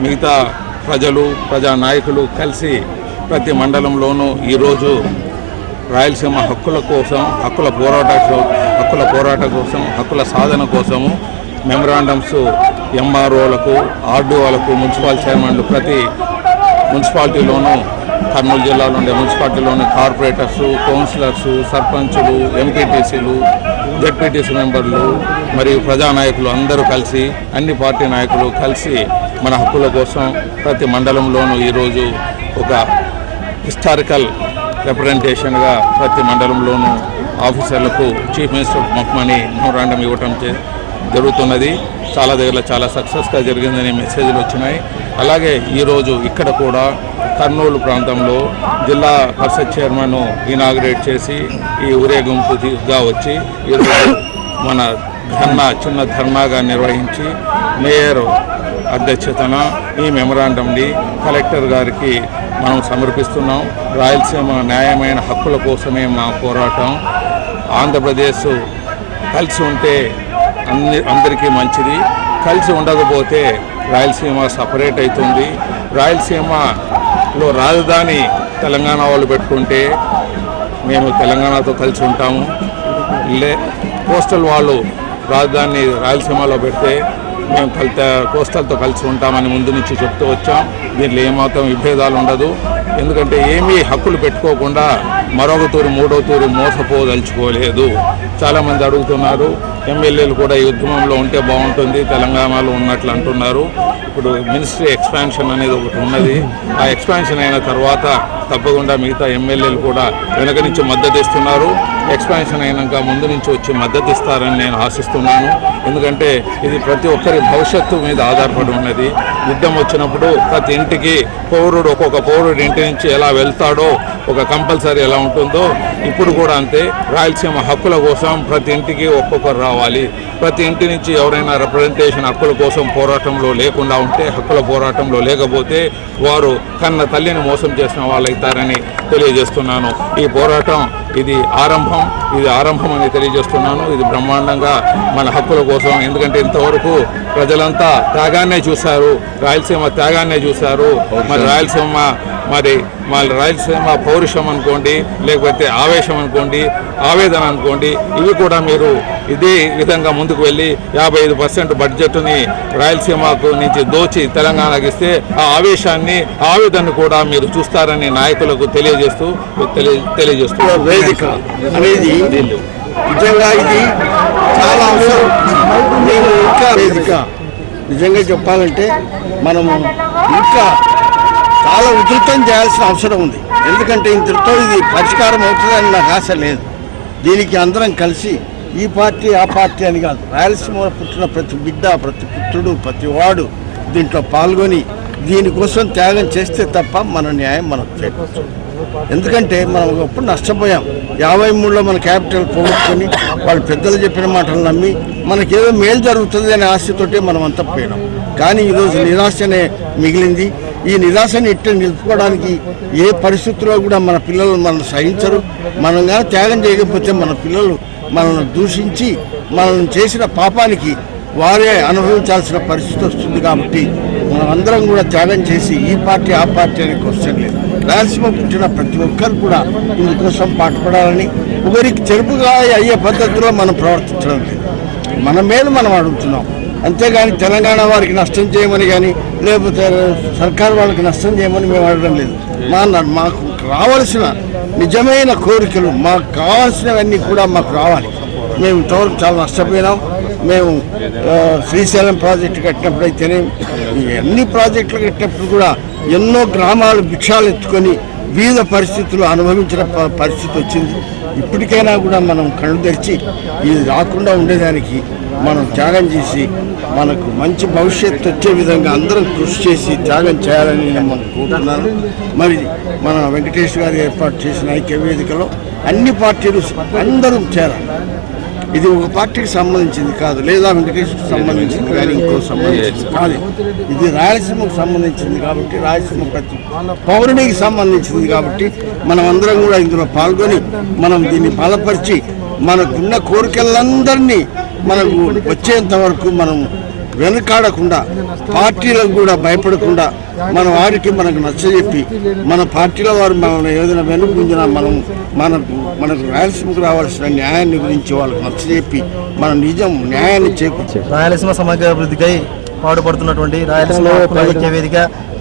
మిగతా ప్రజా నాయకులు కలిసి ప్రతి మండలంలోనూ ఈరోజు రాయలసీమ హక్కుల కోసం, హక్కుల పోరాట కోసం, హక్కుల సాధన కోసము మెమరాండమ్స్ ఎంఆర్ఓలకు, ఆర్డీఓలకు, మున్సిపల్ చైర్మన్లు ప్రతి మున్సిపాలిటీలోనూ, కర్నూలు జిల్లాలో ఉండే మున్సిపాలిటీలోని కార్పొరేటర్స్, కౌన్సిలర్స్, సర్పంచులు, ఎంపీటీసీలు, జెడ్పీటీసీ మెంబర్లు మరియు ప్రజానాయకులు అందరూ కలిసి, అన్ని పార్టీ నాయకులు కలిసి మన హక్కుల కోసం ప్రతి మండలంలోనూ ఈరోజు ఒక హిస్టారికల్ రిప్రజెంటేషన్గా ప్రతి మండలంలోనూ ఆఫీసర్లకు చీఫ్ మినిస్టర్ మక్మని మెమోరాండం ఇవ్వటం జరుగుతున్నది. చాలా దగ్గర చాలా సక్సెస్గా జరిగిందని మెసేజ్లు వచ్చినాయి. అలాగే ఈరోజు ఇక్కడ కూడా కర్నూలు ప్రాంతంలో జిల్లా పరిషత్ చైర్మన్ ఇనాగ్రేట్ చేసి ఈ ఊరేగింపుగా వచ్చి ఈరోజు మన చిన్న ధర్నాగా నిర్వహించి మేయర్ అధ్యక్షతన ఈ మెమరాండంని కలెక్టర్ గారికి మనం సమర్పిస్తున్నాం. రాయలసీమ న్యాయమైన హక్కుల కోసమే మా పోరాటం. ఆంధ్రప్రదేశ్ కలిసి ఉంటే అందరికీ మంచిది, కలిసి ఉండకపోతే రాయలసీమ సపరేట్ అవుతుంది. రాయలసీమలో రాజధాని తెలంగాణ వాళ్ళు పెట్టుకుంటే మేము తెలంగాణతో కలిసి ఉంటాము. కోస్టల్ వాళ్ళు రాజధాని రాయలసీమలో పెడితే మేము కోస్టల్తో కలిసి ఉంటామని ముందు నుంచి చెప్తూ వచ్చాం. దీంట్లో ఏమాత్రం విభేదాలు ఉండదు. ఎందుకంటే ఏమీ హక్కులు పెట్టుకోకుండా మరొక తూరి మూడో తూరి మోసపోదలుచుకోలేదు. చాలామంది అడుగుతున్నారు, ఎమ్మెల్యేలు కూడా ఈ ఉద్యమంలో ఉంటే బాగుంటుంది, తెలంగాణలో ఉన్నట్లు అంటున్నారు. ఇప్పుడు మినిస్ట్రీ ఎక్స్పాన్షన్ అనేది ఒకటి ఉన్నది. ఆ ఎక్స్పాన్షన్ అయిన తర్వాత తప్పకుండా మిగతా ఎమ్మెల్యేలు కూడా వెనక నుంచి మద్దతు ఇస్తున్నారు. ఎక్స్పాన్షన్ అయినాక ముందు నుంచి వచ్చి మద్దతు ఇస్తారని నేను ఆశిస్తున్నాను. ఎందుకంటే ఇది ప్రతి ఒక్కరి భవిష్యత్తు మీద ఆధారపడి ఉన్నది. యుద్ధం వచ్చినప్పుడు ప్రతి ఇంటికి ఒక్కొక్క పౌరుడు ఇంటి నుంచి ఎలా వెళ్తాడో ఒక కంపల్సరీ ఎలా ఉంటుందో ఇప్పుడు కూడా అంతే. రాయలసీమ హక్కుల కోసం ప్రతి ఇంటికి ఒక్కొక్కరు రావాలి. ప్రతి ఇంటి నుంచి ఎవరైనా రిప్రజెంటేషన్ హక్కుల కోసం పోరాటంలో లేకుండా ఉంటే, హక్కుల పోరాటంలో లేకపోతే వారు కన్న తల్లిని మోసం చేసిన వాళ్ళు అవుతారని తెలియజేస్తున్నాను. ఈ పోరాటం ఇది ఆరంభం అని తెలియజేస్తున్నాను. ఇది బ్రహ్మాండంగా మన హక్కుల కోసం. ఎందుకంటే ఇంతవరకు ప్రజలంతా త్యాగాన్నే చూశారు, రాయలసీమ త్యాగాన్నే చూశారు. మరి రాయలసీమ పౌరుషం అనుకోండి, లేకపోతే ఆవేశం అనుకోండి, ఆవేదన అనుకోండి, ఇవి కూడా మీరు ఇదే విధంగా ముందుకు వెళ్ళి 55% బడ్జెట్ని రాయలసీమకు నుంచి దోచి తెలంగాణకి ఇస్తే ఆ ఆవేశాన్ని, ఆవేదన కూడా మీరు చూస్తారని నాయకులకు తెలియజేస్తూ వేదిక అనేది నిజంగా ఇది చాలా అవసరం. మేము ఇంకా వేదిక నిజంగా చెప్పాలంటే మనము ఇంకా చాలా ఉధృతం చేయాల్సిన అవసరం ఉంది. ఎందుకంటే ఇంతటితో ఇది పరిష్కారం అవుతుందని నాకు ఆశ లేదు. దీనికి అందరం కలిసి ఈ పార్టీ ఆ పార్టీ అని కాదు, రాయలసీమలో పుట్టిన ప్రతి బిడ్డ, ప్రతి పుత్రుడు, ప్రతి వాడు దీంట్లో పాల్గొని దీనికోసం త్యాగం చేస్తే తప్ప మన న్యాయం మనకు చేయవచ్చు. ఎందుకంటే మనం ఒకప్పుడు నష్టపోయాం. 53లో మన క్యాపిటల్ పోగొట్టుకొని వాళ్ళు పెద్దలు చెప్పిన మాటలు నమ్మి మనకేదో మేలు జరుగుతుంది అనే ఆశతోటే మనం అంతా పోయినాం. కానీ ఈరోజు నిరాశనే మిగిలింది. ఈ నిరాశని ఇట్లా నిలుపుకోవడానికి ఏ పరిస్థితుల్లో కూడా మన పిల్లలు మనల్ని సహించరు. మనం కానీ త్యాగం చేయకపోతే మన పిల్లలు మనల్ని దూషించి మనల్ని చేసిన పాపానికి వారే అనుభవించాల్సిన పరిస్థితి వస్తుంది. కాబట్టి మనం అందరం కూడా త్యాగం చేసి ఈ పార్టీ ఆ పార్టీ అనే క్వశ్చన్ లేదు. రాయలసీమ పుట్టిన ప్రతి ఒక్కరు కూడా ఇందుకోసం పాటుపడాలని, ఒకరికి చెరుపుగా అయ్యే పద్ధతిలో మనం ప్రవర్తించడం లేదు. మన మేలు మనం అడుగుతున్నాం. అంతేగాని తెలంగాణ వారికి నష్టం చేయమని కానీ, లేకపోతే సర్కారు వాళ్ళకి నష్టం చేయమని మేము అడగడం లేదు. మాకు రావాల్సిన నిజమైన కోరికలు, మాకు కావాల్సినవన్నీ కూడా మాకు రావాలి. మేము ఇంతవరకు చాలా నష్టపోయినాం. మేము శ్రీశైలం ప్రాజెక్టు కట్టినప్పుడు అయితేనే, అన్ని ప్రాజెక్టులు కట్టినప్పుడు కూడా ఎన్నో గ్రామాలు భిక్షాలు ఎత్తుకొని వివిధ పరిస్థితులు అనుభవించిన పరిస్థితి వచ్చింది. ఇప్పటికైనా కూడా మనం కళ్ళు తెరిచి ఇది రాకుండా ఉండేదానికి మనం త్యాగం చేసి మనకు మంచి భవిష్యత్తు వచ్చే విధంగా అందరం కృషి చేసి త్యాగం చేయాలని నేను మనం కోరుతున్నాను. మరి మన వెంకటేష్ గారు ఏర్పాటు చేసిన ఐక్య వేదికలో అన్ని పార్టీలు అందరూ చేరాలి. ఇది ఒక పార్టీకి సంబంధించింది కాదు, లేదా వెంకటేశ్వరకు సంబంధించింది కానీ ఇంకో సంబంధించింది కాదు. ఇది రాయలసీమకు సంబంధించింది కాబట్టి, రాయలసీమ ప్రతి పౌరునికి సంబంధించింది కాబట్టి మనం అందరం కూడా ఇందులో పాల్గొని మనం దీన్ని బలపరిచి మనకున్న కోరికలందరినీ మనకు వచ్చేంత వరకు మనం వెనుకాడకుండా, పార్టీలకు కూడా భయపడకుండా మన వారికి మనకు నచ్చజెప్పి, మన పార్టీల వారు మనం ఏదైనా వెనుకుందినా మనకు రాయలసీమకు రావాల్సిన న్యాయాన్ని గురించి వాళ్ళకు నచ్చజెప్పి మనం న్యాయాన్ని చేకూర్చి రాయలసీమ సమగ్ర అభివృద్ధికై పాటుపడుతున్నటువంటి రాయలసీమ ఐక్య వేదిక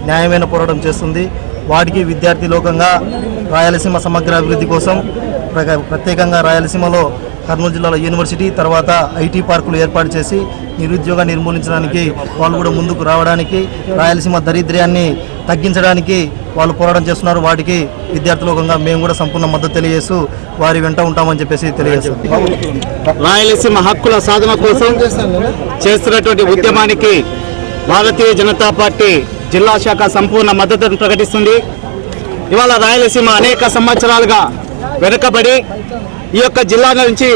న్యాయమైన పోరాటం చేస్తుంది. వాటికి విద్యార్థి లోకంగా రాయలసీమ సమగ్ర అభివృద్ధి కోసం ప్రత్యేకంగా రాయలసీమలో కర్నూలు జిల్లాలో యూనివర్సిటీ, తర్వాత ఐటీ పార్కులు ఏర్పాటు చేసి నిరుద్యోగాన్ని నిర్మూలించడానికి వాళ్ళు కూడా ముందుకు రావడానికి, రాయలసీమ దరిద్ర్యాన్ని తగ్గించడానికి వాళ్ళు పోరాటం చేస్తున్నారు. వాటికి విద్యార్థి లోకంగా మేము కూడా సంపూర్ణ మద్దతు తెలియజేస్తూ వారి వెంట ఉంటామని చెప్పేసి తెలియజేస్తాం. రాయలసీమ హక్కుల సాధన కోసం చేస్తున్నటువంటి ఉద్యమానికి భారతీయ జనతా పార్టీ జిల్లా శాఖ సంపూర్ణ మద్దతును ప్రకటిస్తుంది. ఇవాళ రాయలసీమ అనేక సంవత్సరాలుగా వెనుకబడి ఈ యొక్క జిల్లా నుంచి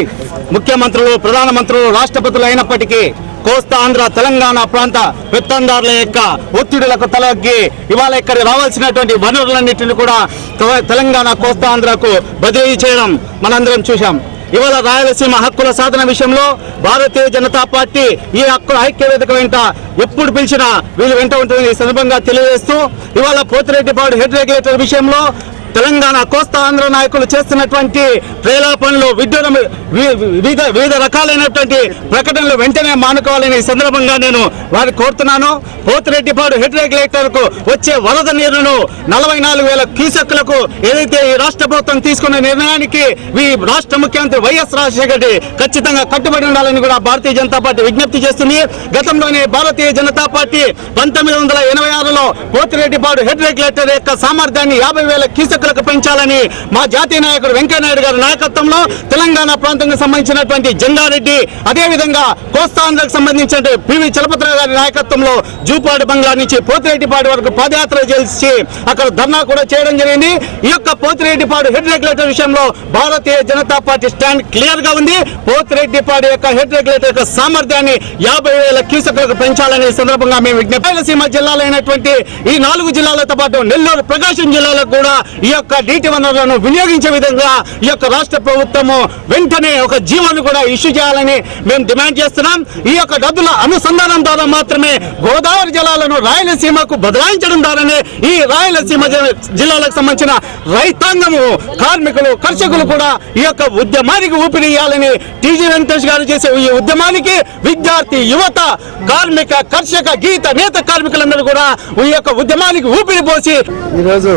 ముఖ్యమంత్రులు, ప్రధానమంత్రులు, రాష్ట్రపతులు అయినప్పటికీ కోస్తా ఆంధ్ర, తెలంగాణ ప్రాంత పెత్తందారుల యొక్క ఒత్తిడులకు తలొగ్గి ఇవాళ ఇక్కడ రావాల్సినటువంటి వనరులన్నింటినీ కూడా తెలంగాణ, కోస్తా ఆంధ్రకు బదిలీ చేయడం మనందరం చూశాం. ఇవాళ రాయలసీమ హక్కుల సాధన విషయంలో భారతీయ జనతా పార్టీ ఈ హక్కుల ఐక్యవేదిక వెంట ఎప్పుడు పిలిచినా వీళ్ళు వెంట ఉంటుందని ఈ సందర్భంగా తెలియజేస్తూ ఇవాళ పోతిరెడ్డిపాడు హెడ్ రెగ్యులేటర్ విషయంలో తెలంగాణ కోస్తా ఆంధ్ర నాయకులు చేస్తున్నటువంటి ప్రేలాపనలు వివిధ రకాలైనటువంటి ప్రకటనలు వెంటనే మానుకోవాలని ఈ సందర్భంగా నేను వారికి కోరుతున్నాను. పోతిరెడ్డిపాడు హెడ్ రెగ్యులేటర్ కు వచ్చే వరద నీరును 44,000 క్యూసెక్కులకు ఏదైతే ఈ రాష్ట్ర ప్రభుత్వం తీసుకున్న నిర్ణయానికి ఈ రాష్ట్ర ముఖ్యమంత్రి వైఎస్ రాజశేఖర రెడ్డి ఖచ్చితంగా కట్టుబడి ఉండాలని కూడా భారతీయ జనతా పార్టీ విజ్ఞప్తి చేస్తుంది. గతంలోనే భారతీయ జనతా పార్టీ 1986లో పోతిరెడ్డిపాడు హెడ్ రెగ్యులేటర్ యొక్క సామర్థ్యాన్ని 50,000 క్యూసెక్కులకు పెంచాలని మా జాతీయ నాయకుడు వెంకయ్యనాయుడు గారి నాయకత్వంలో తెలంగాణ ప్రాంతానికి సంబంధించినటువంటి జంగారెడ్డి, అదేవిధంగా కోస్తాంధ్రకు సంబంధించిన పివి చలపతిరావు గారి నాయకత్వంలో జూపాడు బంగ్లా నుంచి పోతిరెడ్డిపాడు వరకు పాదయాత్ర చేసి అక్కడ ధర్నా కూడా చేయడం జరిగింది. ఈ యొక్క పోతిరెడ్డిపాడు హెడ్ రెగ్యులేటర్ విషయంలో భారతీయ జనతా పార్టీ స్టాండ్ క్లియర్ గా ఉంది. పోతిరెడ్డిపాడు యొక్క హెడ్ రెగ్యులేటర్ యొక్క సామర్థ్యాన్ని 50,000 క్యూసెక్కులకు పెంచాలనే సందర్భంగా మేము విజ్ఞప్తి. రాయలసీమ జిల్లాలైనటువంటి ఈ 4 జిల్లాలతో పాటు నెల్లూరు, ప్రకాశం జిల్లాలకు కూడా ఈ యొక్క నీటి వనరులను వినియోగించే విధంగా ఈ యొక్క రాష్ట్ర ప్రభుత్వము వెంటనే ఒక జీవోను కూడా ఇష్యూ చేయాలని మేము డిమాండ్ చేస్తున్నాం. ఈ యొక్క నదుల అనుసంధానం ద్వారా మాత్రమే గోదావరి జలాలను రాయలసీమకు బదలాయించడం ద్వారానే ఈ రాయలసీమ జిల్లాలకు సంబంధించిన రైతాంగము, కార్మికులు, కర్షకులు కూడా ఈ యొక్క ఉద్యమానికి ఊపిరియాలని టీజీ వెంకటేష్ గారు చేసే ఈ ఉద్యమానికి విద్యార్థి, యువత, కార్మిక, కర్షక, గీత, నేత కార్మికులందరూ కూడా ఈ యొక్క ఉద్యమానికి ఊపిరి పోసి ఈరోజు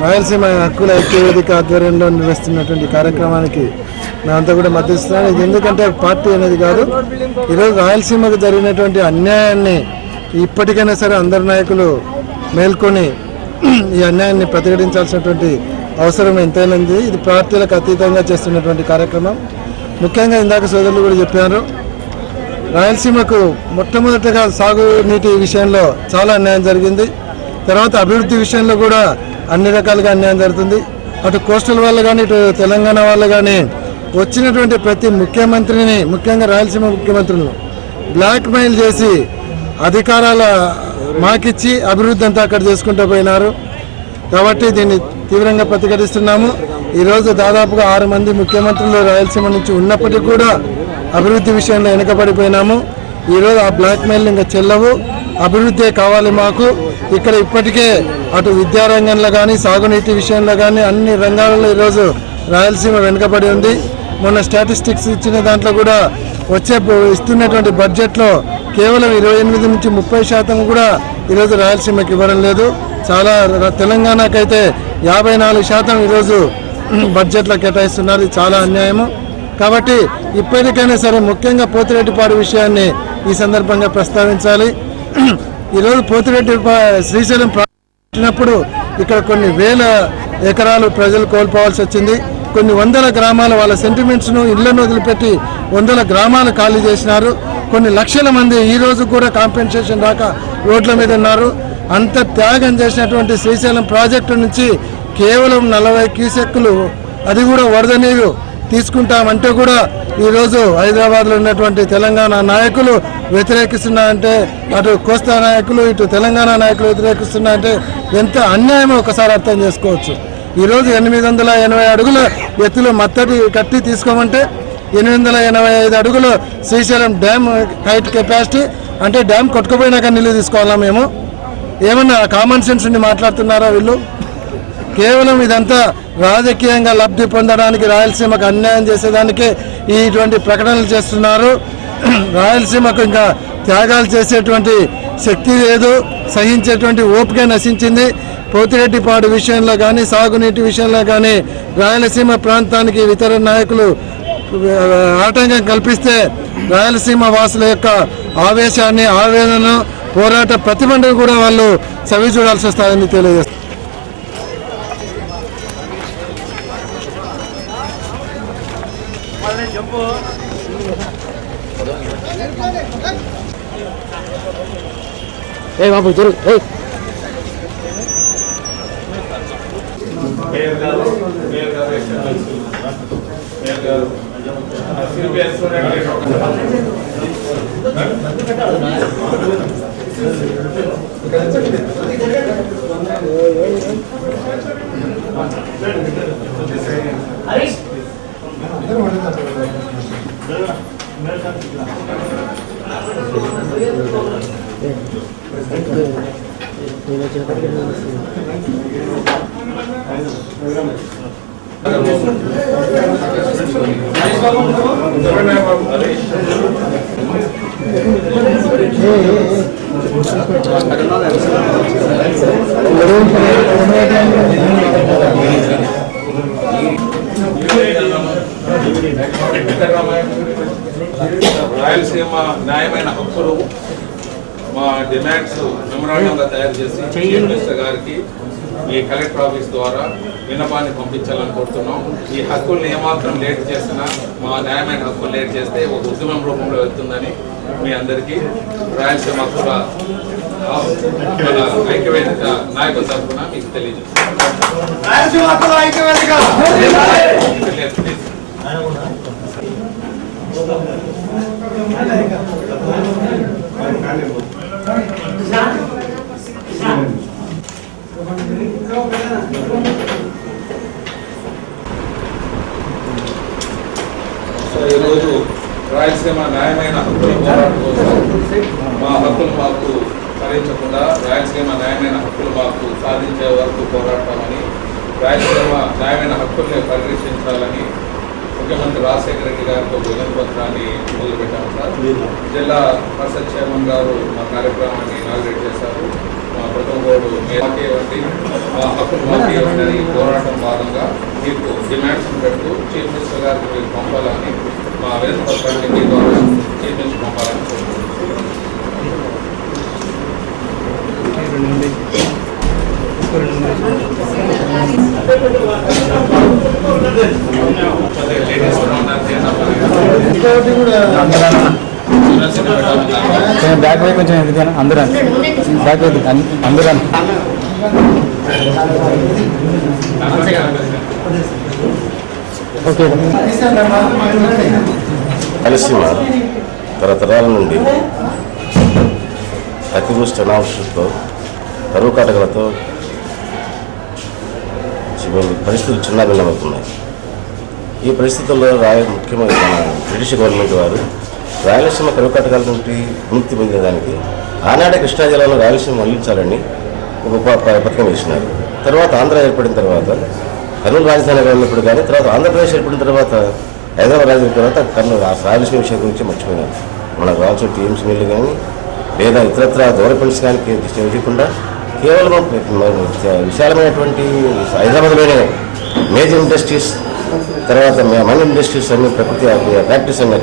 రాయలసీమ హక్కుల ఐక్యవేదిక ఆధ్వర్యంలో నిర్వహిస్తున్నటువంటి కార్యక్రమానికి మేమంతా కూడా మద్దతిస్తున్నాను. ఇది ఎందుకంటే పార్టీ అనేది కాదు, ఈరోజు రాయలసీమకు జరిగినటువంటి అన్యాయాన్ని ఇప్పటికైనా సరే అందరు నాయకులు మేల్కొని ఈ అన్యాయాన్ని ప్రతిఘటించాల్సినటువంటి అవసరం ఎంతైనా ఉంది. ఇది పార్టీలకు అతీతంగా చేస్తున్నటువంటి కార్యక్రమం. ముఖ్యంగా ఇందాక సోదరులు కూడా చెప్పారు, రాయలసీమకు మొట్టమొదటిగా సాగునీటి విషయంలో చాలా అన్యాయం జరిగింది. తర్వాత అభివృద్ధి విషయంలో కూడా అన్ని రకాలుగా అన్యాయం జరుగుతుంది. అటు కోస్టల్ వాళ్ళు కానీ ఇటు తెలంగాణ వాళ్ళు కానీ వచ్చినటువంటి ప్రతి ముఖ్యమంత్రిని, ముఖ్యంగా రాయలసీమ ముఖ్యమంత్రులను బ్లాక్ మెయిల్ చేసి అధికారాల మాకిచ్చి అభివృద్ధి అంతా అక్కడ చేసుకుంటూ పోయినారు. కాబట్టి దీన్ని తీవ్రంగా ప్రతిఘటిస్తున్నాము. ఈరోజు దాదాపుగా 6 మంది ముఖ్యమంత్రులు రాయలసీమ నుంచి ఉన్నప్పటికీ కూడా అభివృద్ధి విషయంలో వెనుకబడిపోయినాము. ఈరోజు ఆ బ్లాక్ మెయిల్ ఇంకా చెల్లవు. అభివృద్ధి కావాలి మాకు. ఇక్కడ ఇప్పటికే అటు విద్యారంగంలో కానీ, సాగునీటి విషయంలో కానీ అన్ని రంగాలలో ఈరోజు రాయలసీమ వెనుకబడి ఉంది. మొన్న స్టాటిస్టిక్స్ ఇచ్చిన దాంట్లో కూడా ఇస్తున్నటువంటి బడ్జెట్లో కేవలం 28 నుంచి 30% కూడా ఈరోజు రాయలసీమకి ఇవ్వడం లేదు. చాలా తెలంగాణకైతే 54% ఈరోజు బడ్జెట్లో కేటాయిస్తున్నారు. ఇది చాలా అన్యాయము. కాబట్టి ఇప్పటికైనా సరే ముఖ్యంగా పోతిరెడ్డిపాడు విషయాన్ని ఈ సందర్భంగా ప్రస్తావించాలి. ఈరోజు శ్రీశైలం ప్రారంభించినప్పుడు ఇక్కడ కొన్ని వేల ఎకరాలు ప్రజలు కోల్పోవాల్సి వచ్చింది. కొన్ని వందల గ్రామాల వాళ్ళ సెంటిమెంట్స్ను, ఇళ్లను వదిలిపెట్టి 100 గ్రామాలు ఖాళీ చేసినారు. కొన్ని లక్షల మంది ఈ రోజు కూడా కాంపెన్సేషన్ రాక రోడ్ల మీద ఉన్నారు. అంత త్యాగం చేసినటువంటి శ్రీశైలం ప్రాజెక్టు నుంచి కేవలం 40 క్యూసెక్కులు, అది కూడా వరద నీరు తీసుకుంటామంటే కూడా ఈరోజు హైదరాబాద్లో ఉన్నటువంటి తెలంగాణ నాయకులు వ్యతిరేకిస్తున్నారంటే, అటు కోస్తా నాయకులు ఇటు తెలంగాణ నాయకులు వ్యతిరేకిస్తున్నారంటే ఎంత అన్యాయమో ఒకసారి అర్థం చేసుకోవచ్చు. ఈరోజు 880 అడుగుల ఎత్తులో మత్తడి కట్టి తీసుకోమంటే 885 అడుగులు శ్రీశైలం డ్యామ్ హైట్ కెపాసిటీ, అంటే డ్యామ్ కొట్టుకుపోయినాక నీళ్ళు తీసుకోవాలా? మేము ఏమన్నా కామన్ సెన్స్ ఉండి మాట్లాడుతున్నారా వీళ్ళు? కేవలం ఇదంతా రాజకీయంగా లబ్ధి పొందడానికి, రాయలసీమకు అన్యాయం చేసేదానికే ఇటువంటి ప్రకటనలు చేస్తున్నారు. రాయలసీమకు ఇంకా త్యాగాలు చేసేటువంటి శక్తి లేదు, సహించేటువంటి ఓపిక నశించింది. పోతిరెడ్డిపాడు విషయంలో కానీ, సాగునీటి విషయంలో కానీ రాయలసీమ ప్రాంతానికి ఇతర నాయకులు ఆటంకం కల్పిస్తే రాయలసీమ వాసుల యొక్క ఆవేశాన్ని, ఆవేదనను, పోరాట ప్రతిభను కూడా వాళ్ళు చవి చూడాల్సి వస్తుందని తెలియజేస్తారు. ఏ బాబు జరు రాయలసీమ న్యాయమైన హక్కులు మా డిమాండ్స్ మెమరాండంగా తయారు చేసి చీఫ్ మినిస్టర్ గారికి ఈ కలెక్టర్ ఆఫీస్ ద్వారా విన్నపాన్ని పంపించాలని కోరుతున్నాం. ఈ హక్కుల్ని ఏమాత్రం లేట్ చేసినా, మా న్యాయమైన హక్కులు లేట్ చేస్తే ఒక ఉద్యమం రూపంలో వెళ్తుందని మీ అందరికీ రాయలసీమ హక్కుల ఐక్యవేదిక నాయకుల తరఫున మీకు తెలియజేస్తాను. ఈరోజు రాయలసీమ న్యాయమైన హక్కుల పోరాటం కోసం మా హక్కులు మాకు హరించకుండా రాయలసీమ న్యాయమైన హక్కులు మాకు సాధించే వరకు పోరాడతామని, రాయలసీమ న్యాయమైన హక్కుల్ని పరిరక్షించాలని ముఖ్యమంత్రి రాజశేఖర రెడ్డి గారికి ఒక వినతి పత్రాన్ని మొదలుపెట్టాము సార్. జిల్లా పరిషత్ చైర్మన్ గారు మా కార్యక్రమాన్ని ఇనాగ్రేట్ చేశారు. మా ప్రథమ బోర్డు వంటి మా హక్కులు మాకే ఇవ్వండి పోరాటం భాగంగా మీకు డిమాండ్స్ పెడుతూ చీఫ్ మినిస్టర్ గారికి మీరు పంపాలని, మా వినతి పత్రాన్ని మీ ద్వారా చీఫ్ మినిస్టర్ పంపాలని బ్యాక్ వైపు కొంచెం ఎదుగుతాను. అందరూ బ్యాక్ వైపు అందరూ ఓకే. రాయలసీమ తరతరాల నుండి అతివృష్టి అనావృష్టితో కరువు కాటకలతో పరిస్థితులు చిన్నాభిన్నమవుతున్నాయి. ఈ పరిస్థితుల్లో ముఖ్యమైన బ్రిటిష్ గవర్నమెంట్ వారు రాయలసీమ కరువు కాటకాల నుండి విముక్తి పొందేదానికి ఆనాడే కృష్ణా జిల్లాలో రాయలసీమ మళ్లించాలని ఒక పథకం వేసినారు. తర్వాత ఆంధ్ర ఏర్పడిన తర్వాత కర్నూలు రాజధానిగా ఉన్నప్పుడు కానీ, తర్వాత ఆంధ్రప్రదేశ్ ఏర్పడిన తర్వాత హైదరాబాద్ రాజధాని తర్వాత కర్నూలు రాయలసీమ విషయం గురించి మర్చిపోయినారు. మనకు రావాల్సిన టీఎంసీ మిల్లు కానీ లేదా ఇతరత్ర దూరపల్స్ కానీ చేయకుండా కేవలం విశాలమైనటువంటి హైదరాబాద్లోనే మేజర్ ఇండస్ట్రీస్, తర్వాత మైనర్ ఇండస్ట్రీస్ అన్ని ప్రకృతి ఫ్యాక్టరీస్ అన్నీ